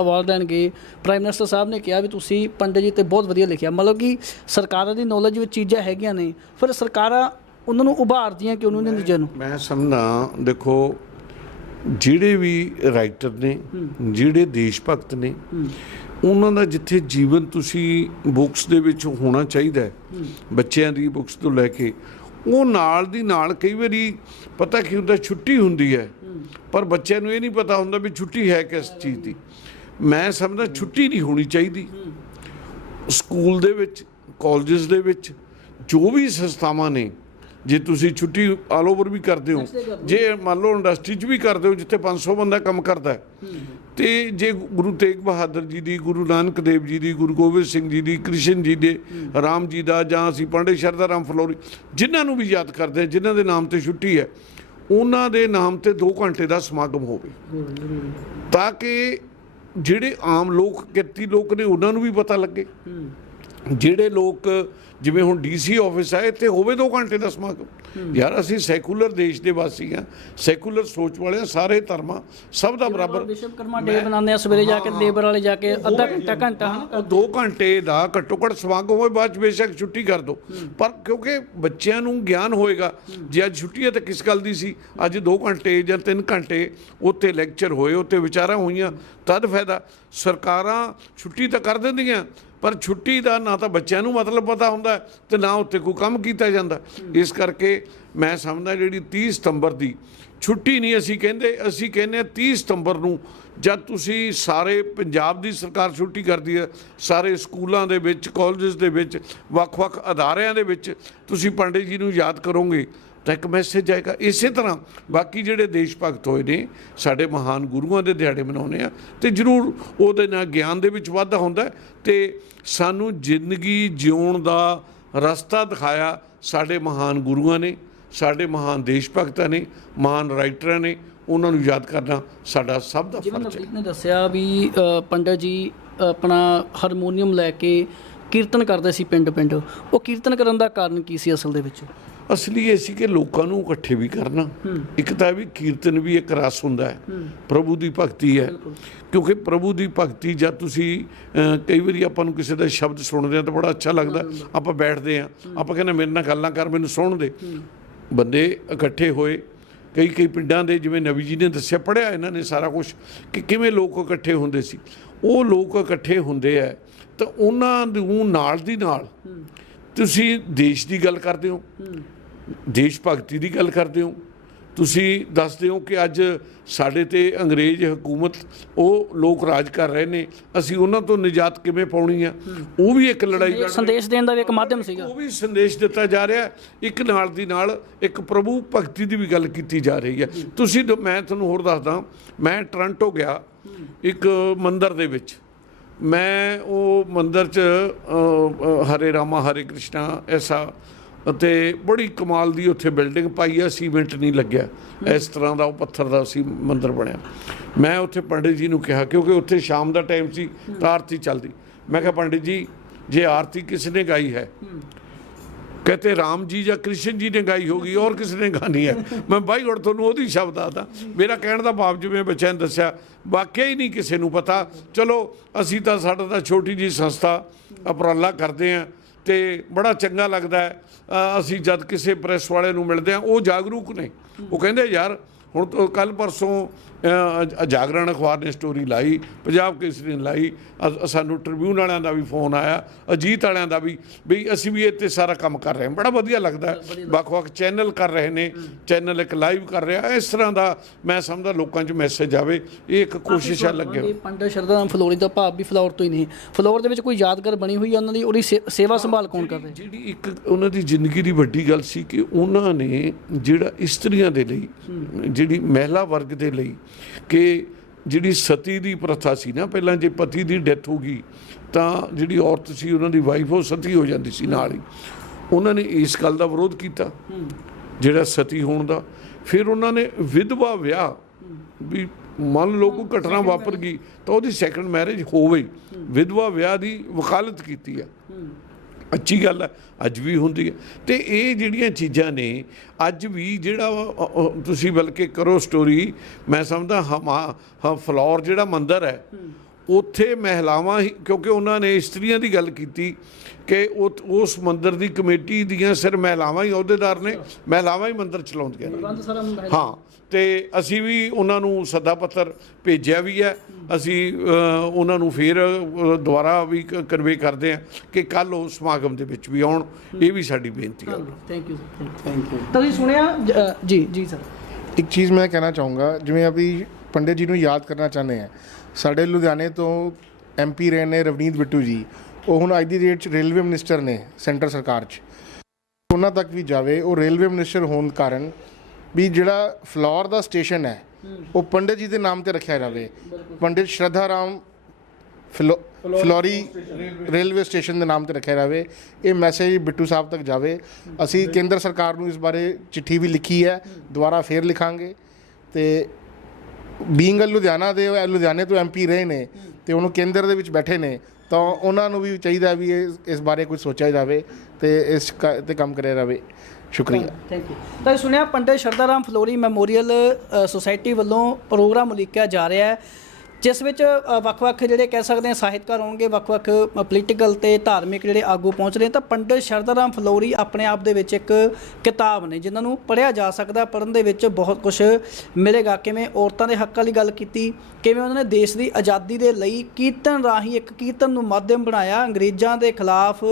ਅਵਾਰਡ ਲੈਣ ਗਏ ਪ੍ਰਾਈਮ ਮਿਨਿਸਟਰ ਸਾਹਿਬ ਨੇ ਕਿਹਾ ਵੀ ਤੁਸੀਂ ਪੰਡਿਤ ਜੀ ਤੇ ਬਹੁਤ ਵਧੀਆ ਲਿਖਿਆ। ਮਤਲਬ ਕਿ ਸਰਕਾਰਾਂ ਦੀ ਨੌਲੇਜ ਵਿੱਚ ਚੀਜ਼ਾਂ ਹੈਗੀਆਂ ਨੇ ਫਿਰ ਸਰਕਾਰਾਂ ਉਹਨਾਂ ਨੂੰ ਉਭਾਰਦੀਆਂ ਕਿ ਉਹਨਾਂ ਦੇ ਨਤੀਜੇ ਨੂੰ? ਮੈਂ ਸਮਝਦਾ ਦੇਖੋ ਜਿਹੜੇ ਵੀ ਰਾਈਟਰ ਨੇ ਜਿਹੜੇ ਦੇਸ਼ ਭਗਤ ਨੇ ਉਹਨਾਂ ਦਾ ਜਿੱਥੇ ਜੀਵਨ ਤੁਸੀਂ ਬੁੱਕਸ ਦੇ ਵਿੱਚ ਹੋਣਾ ਚਾਹੀਦਾ ਹੈ ਬੱਚਿਆਂ ਦੀ ਬੁੱਕਸ ਤੋਂ ਲੈ ਕੇ ਉਹ ਨਾਲ ਦੀ ਨਾਲ ਕਈ ਵਾਰੀ ਪਤਾ ਕੀ ਹੁੰਦਾ ਛੁੱਟੀ ਹੁੰਦੀ ਹੈ। ਪਰ ਬੱਚਿਆਂ ਨੂੰ ਇਹ ਨਹੀਂ ਪਤਾ ਹੁੰਦਾ ਵੀ ਛੁੱਟੀ ਹੈ ਕਿਸ ਚੀਜ਼ ਦੀ। ਮੈਂ ਸਮਝਦਾ ਛੁੱਟੀ ਨਹੀਂ ਹੋਣੀ ਚਾਹੀਦੀ। ਸਕੂਲ ਦੇ ਵਿੱਚ ਕਾਲਜਸ ਦੇ ਵਿੱਚ ਜੋ ਵੀ ਸੰਸਥਾਵਾਂ ਨੇ ਜੇ ਤੁਸੀਂ ਛੁੱਟੀ ਆਲ ਓਵਰ ਵੀ ਕਰਦੇ ਹੋ ਜੇ ਮੰਨ ਲਓ ਇੰਡਸਟਰੀ 'ਚ ਵੀ ਕਰਦੇ ਹੋ ਜਿੱਥੇ 500 ਬੰਦਾ ਕੰਮ ਕਰਦਾ ਹੈ। ਤੇ ਜੇ ਗੁਰੂ ਤੇਗ ਬਹਾਦਰ ਜੀ ਦੀ ਗੁਰੂ ਨਾਨਕ ਦੇਵ ਜੀ ਦੀ ਗੁਰੂ ਗੋਬਿੰਦ ਸਿੰਘ ਜੀ ਦੀ ਕ੍ਰਿਸ਼ਨ ਜੀ ਦੇ ਰਾਮ ਜੀ ਦਾ ਜਾਂ ਅਸੀਂ ਪੰਡਿਤ ਸ਼ਰਧਾ ਰਾਮ ਫਲੋਰੀ ਜਿਨ੍ਹਾਂ ਨੂੰ ਵੀ ਯਾਦ ਕਰਦੇ ਜਿਨ੍ਹਾਂ ਦੇ ਨਾਮ ਤੇ ਛੁੱਟੀ ਹੈ ਉਹਨਾਂ ਦੇ ਨਾਮ ਤੇ 2 ਘੰਟੇ ਦਾ ਸਮਾਗਮ ਹੋਵੇ। ਤਾਂ ਕਿ ਜਿਹੜੇ ਆਮ ਲੋਕ ਕਿਰਤੀ ਲੋਕ ਨੇ ਉਹਨਾਂ ਨੂੰ ਵੀ ਪਤਾ ਲੱਗੇ। ਜਿਹੜੇ ਲੋਕ ਜਿਵੇਂ ਹੁਣ ਡੀਸੀ ਆਫਿਸ ਹੈ ਇੱਥੇ ਹੋਵੇ 2 ਘੰਟੇ ਦਾ ਸਮਾਗਮ। ਯਾਰ ਅਸੀਂ ਸੈਕੂਲਰ ਦੇਸ਼ ਦੇ ਵਾਸੀ ਆ ਸੈਕੂਲਰ ਸੋਚ ਵਾਲੇ ਹਾਂ, ਸਾਰੇ ਧਰਮਾਂ ਸਭ ਦਾ ਬਰਾਬਰ। ਵਿਸ਼ਵਕਰਮਾ ਡੇ ਬਣਾਉਂਦੇ ਆ ਸਵੇਰੇ ਜਾ ਕੇ ਲੇਬਰ ਵਾਲੇ ਜਾ ਕੇ ਅੱਧਾ ਘੰਟਾ ਘੰਟਾ। ਹਨਾ ਉਹ 2 ਘੰਟੇ ਦਾ ਘੱਟੋ ਘੱਟ ਸਮਾਗਮ ਹੋਏ ਬਾਅਦ ਬੇਸ਼ੱਕ ਛੁੱਟੀ ਕਰ ਦੋ। ਪਰ ਕਿਉਂਕਿ ਬੱਚਿਆਂ ਨੂੰ ਗਿਆਨ ਹੋਏਗਾ ਜੇ ਅੱਜ ਛੁੱਟੀ ਹੈ ਤਾਂ ਕਿਸ ਗੱਲ ਦੀ ਸੀ? ਅੱਜ 2 ਘੰਟੇ ਜਾਂ 3 ਘੰਟੇ ਉੱਥੇ ਲੈਕਚਰ ਹੋਏ ਉੱਥੇ ਵਿਚਾਰਾਂ ਹੋਈਆਂ ਤਦ ਫਾਇਦਾ। ਸਰਕਾਰਾਂ ਛੁੱਟੀ ਤਾਂ ਕਰ ਦਿੰਦੀਆਂ ਪਰ ਛੁੱਟੀ ਦਾ ਨਾ ਤਾਂ ਬੱਚਿਆਂ ਨੂੰ ਮਤਲਬ ਪਤਾ ਹੁੰਦਾ ਹੈ ਤੇ ਨਾ ਉੱਥੇ ਕੋਈ ਕੰਮ ਕੀਤਾ ਜਾਂਦਾ। ਇਸ ਕਰਕੇ ਮੈਂ ਸਮਝਦਾ ਜਿਹੜੀ 30 ਸਤੰਬਰ ਦੀ ਛੁੱਟੀ ਨਹੀਂ ਅਸੀਂ ਕਹਿੰਦੇ ਅਸੀਂ ਕਹਿੰਦੇ ਹਾਂ 30 ਸਤੰਬਰ ਨੂੰ ਜਦ ਤੁਸੀਂ ਸਾਰੇ ਪੰਜਾਬ ਦੀ ਸਰਕਾਰ ਛੁੱਟੀ ਕਰਦੀ ਹੈ, ਸਾਰੇ ਸਕੂਲਾਂ ਦੇ ਵਿੱਚ, ਕਾਲਜਸ ਦੇ ਵਿੱਚ, ਵੱਖ-ਵੱਖ ਅਦਾਰਿਆਂ ਦੇ ਵਿੱਚ ਤੁਸੀਂ ਪੰਡਿਤ ਜੀ ਨੂੰ ਯਾਦ ਕਰੋਗੇ ਤਾਂ ਇੱਕ ਮੈਸੇਜ ਆਏਗਾ। ਇਸੇ ਤਰ੍ਹਾਂ ਬਾਕੀ ਜਿਹੜੇ ਦੇਸ਼ ਭਗਤ ਹੋਏ ਨੇ ਸਾਡੇ ਮਹਾਨ ਗੁਰੂਆਂ ਦੇ ਦਿਹਾੜੇ ਮਨਾਉਂਦੇ ਆ ਤੇ ਜ਼ਰੂਰ ਉਹਦੇ ਨਾਲ ਗਿਆਨ ਦੇ ਵਿੱਚ ਵਾਧਾ ਹੁੰਦਾ ਤੇ ਸਾਨੂੰ ਜ਼ਿੰਦਗੀ ਜਿਉਣ ਦਾ ਰਸਤਾ ਦਿਖਾਇਆ ਸਾਡੇ ਮਹਾਨ ਗੁਰੂਆਂ ਨੇ ਸਾਡੇ ਮਹਾਨ ਦੇਸ਼ ਭਗਤਾਂ ਨੇ ਮਹਾਨ ਰਾਈਟਰਾਂ ਨੇ ਉਹਨਾਂ ਨੂੰ ਯਾਦ ਕਰਨਾ ਸਾਡਾ ਸਭ ਦਾ ਜਿਵੇਂ ਫਰਜ਼ ਹੈ। ਨਵਦੀਪ ਨੇ ਦੱਸਿਆ ਵੀ ਪੰਡਤ ਜੀ ਆਪਣਾ ਹਾਰਮੋਨੀਅਮ ਲੈ ਕੇ ਕੀਰਤਨ ਕਰਦੇ ਸੀ ਪਿੰਡ ਪਿੰਡ ਉਹ ਕੀਰਤਨ ਕਰਨ ਦਾ ਕਾਰਨ ਕੀ ਸੀ ਅਸਲ ਦੇ ਵਿੱਚ? ਅਸਲੀ ਇਹ ਸੀ ਕਿ ਲੋਕਾਂ ਨੂੰ ਇਕੱਠੇ ਵੀ ਕਰਨਾ। ਇੱਕ ਤਾਂ ਵੀ ਕੀਰਤਨ ਵੀ ਇੱਕ ਰਸ ਹੁੰਦਾ ਹੈ। ਪ੍ਰਭੂ ਦੀ ਭਗਤੀ ਹੈ। ਕਿਉਂਕਿ ਪ੍ਰਭੂ ਦੀ ਭਗਤੀ ਜਦ ਤੁਸੀਂ ਕਈ ਵਾਰੀ ਆਪਾਂ ਨੂੰ ਕਿਸੇ ਦਾ ਸ਼ਬਦ ਸੁਣਦੇ ਆ ਤਾਂ ਬੜਾ ਅੱਛਾ ਲੱਗਦਾ। ਆਪਾਂ ਬੈਠਦੇ ਆ ਆਪਾਂ ਕਹਿੰਦੇ ਮੇਰੇ ਨਾਲ ਗੱਲਾਂ ਕਰ ਮੈਨੂੰ ਸੁਣ ਦੇ। ਬੰਦੇ ਇਕੱਠੇ ਹੋਏ ਕਈ ਕਈ ਪਿੰਡਾਂ ਦੇ ਜਿਵੇਂ ਨਵੀ ਜੀ ਨੇ ਦੱਸਿਆ ਪੜਿਆ ਇਹਨਾਂ ਨੇ ਸਾਰਾ ਕੁਝ ਕਿ ਕਿਵੇਂ ਲੋਕ ਇਕੱਠੇ ਹੁੰਦੇ ਸੀ। ਉਹ ਲੋਕ ਇਕੱਠੇ ਹੁੰਦੇ ਆ ਤਾਂ ਉਹਨਾਂ ਨੂੰ ਨਾਲ ਦੀ ਨਾਲ ਤੁਸੀਂ ਦੇਸ਼ ਦੀ ਗੱਲ ਕਰਦੇ ਹੋ। ਦੇਸ਼ ਭਗਤੀ ਦੀ ਗੱਲ ਕਰਦੇ ਹੋ। ਤੁਸੀਂ ਦੱਸਦੇ ਹੋ ਕਿ ਅੱਜ ਸਾਡੇ ਤੇ ਅੰਗਰੇਜ਼ ਹਕੂਮਤ ਉਹ ਲੋਕ ਰਾਜ ਕਰ ਰਹੇ ਨੇ। ਅਸੀਂ ਉਹਨਾਂ ਤੋਂ ਨਿਜਾਤ ਕਿਵੇਂ ਪਾਉਣੀ ਆ? ਉਹ ਵੀ ਇੱਕ ਲੜਾਈ ਲੜ ਰਹੇ ਸੰਦੇਸ਼ ਦੇਣ ਦਾ ਵੀ ਇੱਕ ਮਾਧਿਅਮ ਸੀਗਾ। ਉਹ ਵੀ ਸੰਦੇਸ਼ ਦਿੱਤਾ ਜਾ ਰਿਹਾ। ਇੱਕ ਨਾਲ ਦੀ ਨਾਲ ਇੱਕ ਪ੍ਰਭੂ ਭਗਤੀ ਦੀ ਵੀ ਗੱਲ ਕੀਤੀ ਜਾ ਰਹੀ ਹੈ। ਤੁਸੀਂ ਦ- ਮੈਂ ਤੁਹਾਨੂੰ ਹੋਰ ਦੱਸਦਾ। ਮੈਂ ਟੋਰਾਂਟੋ ਗਿਆ ਇੱਕ ਮੰਦਿਰ ਦੇ ਵਿੱਚ। ਮੈਂ ਉਹ ਮੰਦਿਰ 'ਚ ਹਰੇ ਰਾਮਾ ਹਰੇ ਕ੍ਰਿਸ਼ਨਾ ਐਸਾ ਅਤੇ ਬੜੀ ਕਮਾਲ ਦੀ ਉੱਥੇ ਬਿਲਡਿੰਗ ਪਾਈ ਆ, ਸੀਮੈਂਟ ਨਹੀਂ ਲੱਗਿਆ। ਇਸ ਤਰ੍ਹਾਂ ਦਾ ਉਹ ਪੱਥਰ ਦਾ ਸੀ, ਮੰਦਿਰ ਬਣਿਆ। ਮੈਂ ਉੱਥੇ ਪੰਡਿਤ ਜੀ ਨੂੰ ਕਿਹਾ, ਕਿਉਂਕਿ ਉੱਥੇ ਸ਼ਾਮ ਦਾ ਟਾਈਮ ਸੀ, ਤਾਂ ਆਰਤੀ ਚੱਲਦੀ। ਮੈਂ ਕਿਹਾ, ਪੰਡਿਤ ਜੀ, ਜੇ ਆਰਤੀ ਕਿਸ ਨੇ ਗਾਈ ਹੈ, ਕਹਤੇ ਰਾਮ ਜੀ ਜਾਂ ਕ੍ਰਿਸ਼ਨ ਜੀ ਨੇ ਗਾਈ ਹੋਗੀ ਔਰ ਕਿਸ ਨੇ ਗਾਣੀ ਹੈ। ਮੈਂ ਬਾਈ ਹੁਣ ਤੁਹਾਨੂੰ ਉਹਦੀ ਸ਼ਬਦ ਆਦਾ ਮੇਰਾ ਕਹਿਣ ਦਾ ਭਾਵ ਜਿਵੇਂ ਬੱਚਿਆਂ ਨੇ ਦੱਸਿਆ, ਵਾਕਿਆ ਹੀ ਨਹੀਂ ਕਿਸੇ ਨੂੰ ਪਤਾ। ਚਲੋ, ਅਸੀਂ ਤਾਂ ਸਾਡਾ ਤਾਂ ਛੋਟੀ ਜੀ ਸੰਸਥਾ, ਉਪਰਾਲਾ ਕਰਦੇ ਆ ਤੇ ਬੜਾ ਚੰਗਾ ਲੱਗਦਾ ਹੈ। ਅਸੀਂ ਜਦ ਕਿਸੇ ਪ੍ਰੈਸ ਵਾਲੇ ਨੂੰ ਮਿਲਦੇ ਆ ਉਹ ਜਾਗਰੂਕ ਨੇ। ਉਹ ਕਹਿੰਦੇ, ਯਾਰ, ਹੁਣ ਤੋਂ ਕੱਲ ਪਰਸੋਂ ਜਾਗਰਣ ਅਖਬਾਰ ਨੇ ਸਟੋਰੀ ਲਾਈ ਪੰਜਾਬ ਕੇਸਰੀ ਨੇ ਲਾਈ ਸਾਨੂੰ ਟ੍ਰਿਬਿਊਨ ਵਾਲਿਆਂ ਦਾ ਵੀ ਫੋਨ ਆਇਆ ਅਜੀਤ ਵਾਲਿਆਂ ਦਾ ਵੀ ਵੀ ਅਸੀਂ ਵੀ ਇੱਥੇ ਸਾਰਾ ਕੰਮ ਕਰ ਰਹੇ ਹਾਂ। ਬੜਾ ਵਧੀਆ ਲੱਗਦਾ। ਵੱਖ-ਵੱਖ ਚੈਨਲ ਕਰ ਰਹੇ ਨੇ ਚੈਨਲ ਇੱਕ ਲਾਈਵ ਕਰ ਰਿਹਾ। ਇਸ ਤਰ੍ਹਾਂ ਦਾ ਮੈਂ ਸਮਝਦਾ ਲੋਕਾਂ 'ਚ ਮੈਸੇਜ ਆਵੇ ਇਹ ਇੱਕ ਕੋਸ਼ਿਸ਼ ਹੈ ਲੱਗਿਆ। ਪੰਡਤ ਸ਼ਰਧਾਰਾਮ ਫਲੋਰੀ ਦਾ ਭਾਵ ਵੀ ਫਲੋਰ ਤੋਂ ਹੀ ਨਹੀਂ। ਫਲੋਰ ਦੇ ਵਿੱਚ ਕੋਈ ਯਾਦਗਾਰ ਬਣੀ ਹੋਈ ਹੈ ਉਹਨਾਂ ਦੀ? ਉਹਦੀ ਸੇਵਾ ਸੰਭਾਲ ਕੌਣ ਕਰ ਰਿਹਾ? ਜਿਹੜੀ ਇੱਕ ਉਹਨਾਂ ਦੀ ਜ਼ਿੰਦਗੀ ਦੀ ਵੱਡੀ ਗੱਲ ਸੀ ਕਿ ਉਹਨਾਂ ਨੇ ਜਿਹੜਾ ਇਸਤਰੀਆਂ ਦੇ ਲਈ ਜਿਹੜੀ ਮਹਿਲਾ ਵਰਗ ਦੇ ਲਈ ਕਿ ਜਿਹੜੀ ਸਤੀ ਦੀ ਪ੍ਰਥਾ ਸੀ ਨਾ ਪਹਿਲਾਂ ਜੇ ਪਤੀ ਦੀ ਡੈਥ ਹੋ ਗਈ ਤਾਂ ਜਿਹੜੀ ਔਰਤ ਸੀ ਉਹਨਾਂ ਦੀ ਵਾਈਫ ਉਹ ਸਤੀ ਹੋ ਜਾਂਦੀ ਸੀ ਨਾਲ ਹੀ। ਉਹਨਾਂ ਨੇ ਇਸ ਗੱਲ ਦਾ ਵਿਰੋਧ ਕੀਤਾ ਜਿਹੜਾ ਸਤੀ ਹੋਣ ਦਾ। ਫਿਰ ਉਹਨਾਂ ਨੇ ਵਿਧਵਾ ਵਿਆਹ ਵੀ ਮੰਨ ਲਓ ਕੋਈ ਘਟਨਾ ਵਾਪਰ ਗਈ ਤਾਂ ਉਹਦੀ ਸੈਕੰਡ ਮੈਰਿਜ ਹੋਵੇ। ਵਿਧਵਾ ਵਿਆਹ ਦੀ ਵਕਾਲਤ ਕੀਤੀ ਆ। ਅੱਛੀ ਗੱਲ ਹੈ ਅੱਜ ਵੀ ਹੁੰਦੀ ਹੈ ਤੇ ਇਹ ਜਿਹੜੀਆਂ ਚੀਜ਼ਾਂ ਨੇ, ਅੱਜ ਵੀ ਜਿਹੜਾ ਤੁਸੀਂ ਬਲਕਿ ਕਰੋ ਸਟੋਰੀ ਮੈਂ ਸਮਝਦਾ ਹਮਾ ਹ ਫਲੋਰ ਜਿਹੜਾ ਮੰਦਰ ਹੈ। ਉੱਥੇ ਮਹਿਲਾਵਾਂ ਹੀ ਕਿਉਂਕਿ ਉਹਨਾਂ ਨੇ ਇਸਤਰੀਆਂ ਦੀ ਗੱਲ ਕੀਤੀ ਕਿ ਉਹ ਉਸ ਮੰਦਿਰ ਦੀ ਕਮੇਟੀ ਦੀਆਂ ਸਿਰ ਮਹਿਲਾਵਾਂ ਹੀ ਅਹੁਦੇਦਾਰ ਨੇ ਮਹਿਲਾਵਾਂ ਹੀ ਮੰਦਿਰ ਚਲਾਉਂਦੀਆਂ ਨੇ। ਹਾਂ। ਤੇ ਅਸੀਂ ਵੀ ਉਹਨਾਂ ਨੂੰ ਸੱਦਾ ਪੱਤਰ ਭੇਜਿਆ ਵੀ ਹੈ। ਅਸੀਂ ਉਹਨਾਂ ਨੂੰ ਫੇਰ ਦੁਬਾਰਾ ਵੀ ਕਨਵੇ ਕਰਦੇ ਹਾਂ ਕਿ ਕੱਲ ਉਹ ਸਮਾਗਮ ਦੇ ਵਿੱਚ ਵੀ ਆਉਣ। ਇਹ ਵੀ ਸਾਡੀ ਬੇਨਤੀ ਹੈ। Thank you sir thank you ਤੁਸੀਂ ਸੁਣਿਆ? ਜੀ ਜੀ ਸਰ ਇੱਕ ਚੀਜ਼ ਮੈਂ ਕਹਿਣਾ ਚਾਹੂੰਗਾ ਜਿਵੇਂ ਅਭੀ ਪੰਡਿਤ ਜੀ ਨੂੰ ਯਾਦ ਕਰਨਾ ਚਾਹੁੰਦੇ ਆ ਸਾਡੇ ਲੁਧਿਆਣੇ ਤੋਂ ਐਮਪੀ ਰਹੇ ਨੇ ਰਵਨੀਤ ਬਿੱਟੂ ਜੀ। ਉਹ ਹੁਣ ਅੱਜ ਦੀ ਡੇਟ 'ਚ ਰੇਲਵੇ ਮਿਨਿਸਟਰ ਨੇ ਸੈਂਟਰ ਸਰਕਾਰ 'ਚ। ਉਹਨਾਂ ਤੱਕ ਵੀ ਜਾਵੇ ਉਹ ਰੇਲਵੇ ਮਿਨਿਸਟਰ ਹੋਣ ਕਾਰਨ ਵੀ ਜਿਹੜਾ ਫਲੋਰ ਦਾ ਸਟੇਸ਼ਨ ਹੈ ਉਹ ਪੰਡਿਤ ਜੀ ਦੇ ਨਾਮ ਤੇ ਰੱਖਿਆ ਜਾਵੇ। ਪੰਡਿਤ ਸ਼ਰਧਾ ਰਾਮ ਫਲੋ ਫਲੋਰੀ ਰੇਲਵੇ ਸਟੇਸ਼ਨ ਦੇ ਨਾਮ ਤੇ ਰੱਖਿਆ ਜਾਵੇ। ਇਹ ਮੈਸੇਜ ਬਿੱਟੂ ਸਾਹਿਬ ਤੱਕ ਜਾਵੇ। ਅਸੀਂ ਕੇਂਦਰ ਸਰਕਾਰ ਨੂੰ ਇਸ ਬਾਰੇ ਚਿੱਠੀ ਵੀ ਲਿਖੀ ਹੈ। ਦੁਬਾਰਾ ਫੇਰ ਲਿਖਾਂਗੇ ਤੇ ਬੀਇੰਗ ਲੁਧਿਆਣਾ ਦੇ, ਲੁਧਿਆਣੇ ਤੋਂ ਐਮਪੀ ਰਹੇ ਨੇ ਤੇ ਉਹਨੂੰ ਕੇਂਦਰ ਦੇ ਵਿੱਚ ਬੈਠੇ ਨੇ, ਤਾਂ ਉਹਨਾਂ ਨੂੰ ਵੀ ਚਾਹੀਦਾ ਵੀ ਇਸ ਇਸ ਬਾਰੇ ਕੁਝ ਸੋਚਿਆ ਜਾਵੇ ਤੇ ਇਸ ਕ- ਤੇ ਕੰਮ ਕਰਿਆ ਜਾਵੇ। ਸ਼ੁਕਰੀਆ। ਥੈਂਕ ਯੂ ਤਾਂ ਇਹ ਸੁਣਿਆ ਪੰਡਿਤ ਸ਼ਰਦਾਰਾਮ ਫਲੋਰੀ ਮੈਮੋਰੀਅਲ ਸੁਸਾਇਟੀ ਵੱਲੋਂ ਪ੍ਰੋਗਰਾਮ ਉਲੀਕਿਆ ਜਾ ਰਿਹਾ ਹੈ। ਜਿਸ ਵਿੱਚ ਵੱਖ-ਵੱਖ ਜਿਹੜੇ ਕਹਿ ਸਕਦੇ ਹਾਂ ਸਾਹਿਤਕਾਰ ਹੋਣਗੇ, ਵੱਖ-ਵੱਖ ਪੋਲੀਟੀਕਲ ਤੇ ਧਾਰਮਿਕ ਜਿਹੜੇ ਆਗੂ ਪਹੁੰਚ ਰਹੇ ਤਾਂ ਪੰਡਿਤ ਸ਼ਰਦਾਰਾਮ ਫਲੋਰੀ ਆਪਣੇ ਆਪ ਦੇ ਵਿੱਚ ਇੱਕ ਕਿਤਾਬ ਨੇ, ਜਿਨ੍ਹਾਂ ਨੂੰ ਪੜ੍ਹਿਆ ਜਾ ਸਕਦਾ, ਪੜ੍ਹਨ ਦੇ ਵਿੱਚ ਬਹੁਤ ਕੁਝ ਮਿਲੇਗਾ। ਕਿਵੇਂ ਔਰਤਾਂ ਦੇ ਹੱਕਾਂ ਲਈ ਗੱਲ ਕੀਤੀ, ਕਿਵੇਂ ਉਹਨਾਂ ਨੇ ਦੇਸ਼ ਦੀ ਆਜ਼ਾਦੀ ਦੇ ਲਈ ਕੀਰਤਨ ਰਾਹੀਂ ਇੱਕ ਕੀਰਤਨ ਨੂੰ ਮਾਧਿਅਮ ਬਣਾਇਆ, ਅੰਗਰੇਜ਼ਾਂ ਦੇ ਖਿਲਾਫ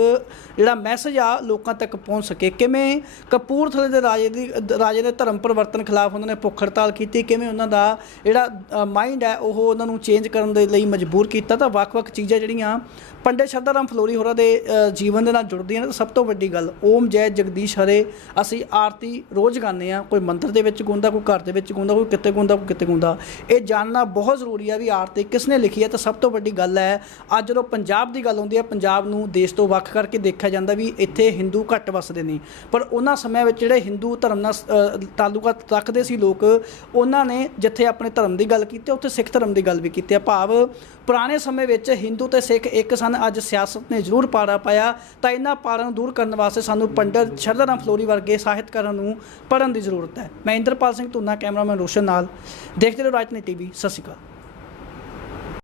ਜਿਹੜਾ ਮੈਸੇਜ ਆ, ਲੋਕਾਂ ਤੱਕ ਪਹੁੰਚ ਸਕੇ। ਕਿਵੇਂ ਕਪੂਰਥਲੇ ਦੇ ਰਾਜੇ ਦੀ, ਰਾਜੇ ਦੇ ਧਰਮ ਪਰਿਵਰਤਨ ਖਿਲਾਫ ਉਹਨਾਂ ਨੇ ਭੁੱਖ ਹੜਤਾਲ ਕੀਤੀ, ਕਿਵੇਂ ਉਹਨਾਂ ਦਾ ਜਿਹੜਾ ਮਾਈਂਡ ਹੈ, ਉਹ ਉਹਨਾਂ ਨੂੰ ਚੇਂਜ ਕਰਨ ਦੇ ਲਈ ਮਜਬੂਰ ਕੀਤਾ ਤਾਂ ਵੱਖ-ਵੱਖ ਚੀਜ਼ਾਂ ਜਿਹੜੀਆਂ ਪੰਡਿਤ ਸ਼ਰਦਾਰਾਮ ਫਲੋਰੀ ਹੋਰਾਂ ਦੇ ਜੀਵਨ ਦੇ ਨਾਲ ਜੁੜਦੀਆਂ ਨੇ ਤਾਂ ਸਭ ਤੋਂ ਵੱਡੀ ਗੱਲ ਓਮ ਜੈ ਜਗਦੀਸ਼ ਹਰੇ ਅਸੀਂ ਆਰਤੀ ਰੋਜ਼ ਗਾਉਂਦੇ ਆ ਕੋਈ ਮੰਦਰ ਦੇ ਵਿੱਚ ਗਾਉਂਦਾ ਕੋਈ ਘਰ ਦੇ ਵਿੱਚ ਗਾਉਂਦਾ ਕੋਈ ਕਿਤੇ ਗਾਉਂਦਾ ਕੋਈ ਕਿਤੇ ਗਾਉਂਦਾ। ਇਹ ਜਾਣਨਾ ਬਹੁਤ ਜ਼ਰੂਰੀ ਹੈ ਵੀ ਆਰਤੀ ਕਿਸ ਨੇ ਲਿਖੀ ਹੈ ਤਾਂ ਸਭ ਤੋਂ ਵੱਡੀ ਗੱਲ ਹੈ ਅੱਜ ਜਦੋਂ ਪੰਜਾਬ ਦੀ ਗੱਲ ਹੁੰਦੀ ਹੈ ਪੰਜਾਬ ਨੂੰ ਦੇਸ਼ ਤੋਂ ਵੱਖ ਕਰਕੇ ਦੇਖਿਆ ਜਾਂਦਾ ਵੀ ਇੱਥੇ ਹਿੰਦੂ ਘੱਟ ਵਸਦੇ ਨੇ। ਪਰ ਉਹਨਾਂ ਸਮਿਆਂ ਵਿੱਚ ਜਿਹੜੇ ਹਿੰਦੂ ਧਰਮ ਨਾਲ ਅ, ਤਾਲੁਕਾਤ ਰੱਖਦੇ ਸੀ ਲੋਕ ਉਹਨਾਂ ਨੇ ਜਿੱਥੇ ਆਪਣੇ ਧਰਮ ਦੀ ਗੱਲ ਕੀਤੀ ਉੱਥੇ ਸਿੱਖ ਧਰਮ ਦੀ ਗੱਲ ਵੀ ਕੀਤੀ ਹੈ ਭਾਵ ਪੁਰਾਣੇ ਸਮੇਂ ਵਿੱਚ ਹਿੰਦੂ ਤੇ ਸਿੱਖ ਇੱਕ ਸਨ, ਅੱਜ ਸਿਆਸਤ ਨੇ ਜ਼ਰੂਰ ਪਾੜਾ ਪਾਇਆ। ਤਾਂ ਇਹਨਾਂ ਪਾੜਾਂ ਨੂੰ ਦੂਰ ਕਰਨ ਵਾਸਤੇ ਸਾਨੂੰ ਪੰਡਤ ਸ਼ਰਦਾਰਾਮ ਫਲੋਰੀ ਵਰਗੇ ਸਾਹਿਤਕਾਰਾਂ ਨੂੰ ਪੜ੍ਹਨ ਦੀ ਜ਼ਰੂਰਤ ਹੈ। ਮੈਂ ਇੰਦਰਪਾਲ ਸਿੰਘ ਧੁੰਨਾ, ਕੈਮਰਾਮੈਨ ਰੋਸ਼ਨ ਨਾਲ, ਦੇਖਦੇ ਰਹੋ ਰਾਜਨੀਤੀ ਟੀਵੀ, ਸਤਿ ਸ਼੍ਰੀ ਅਕਾਲ।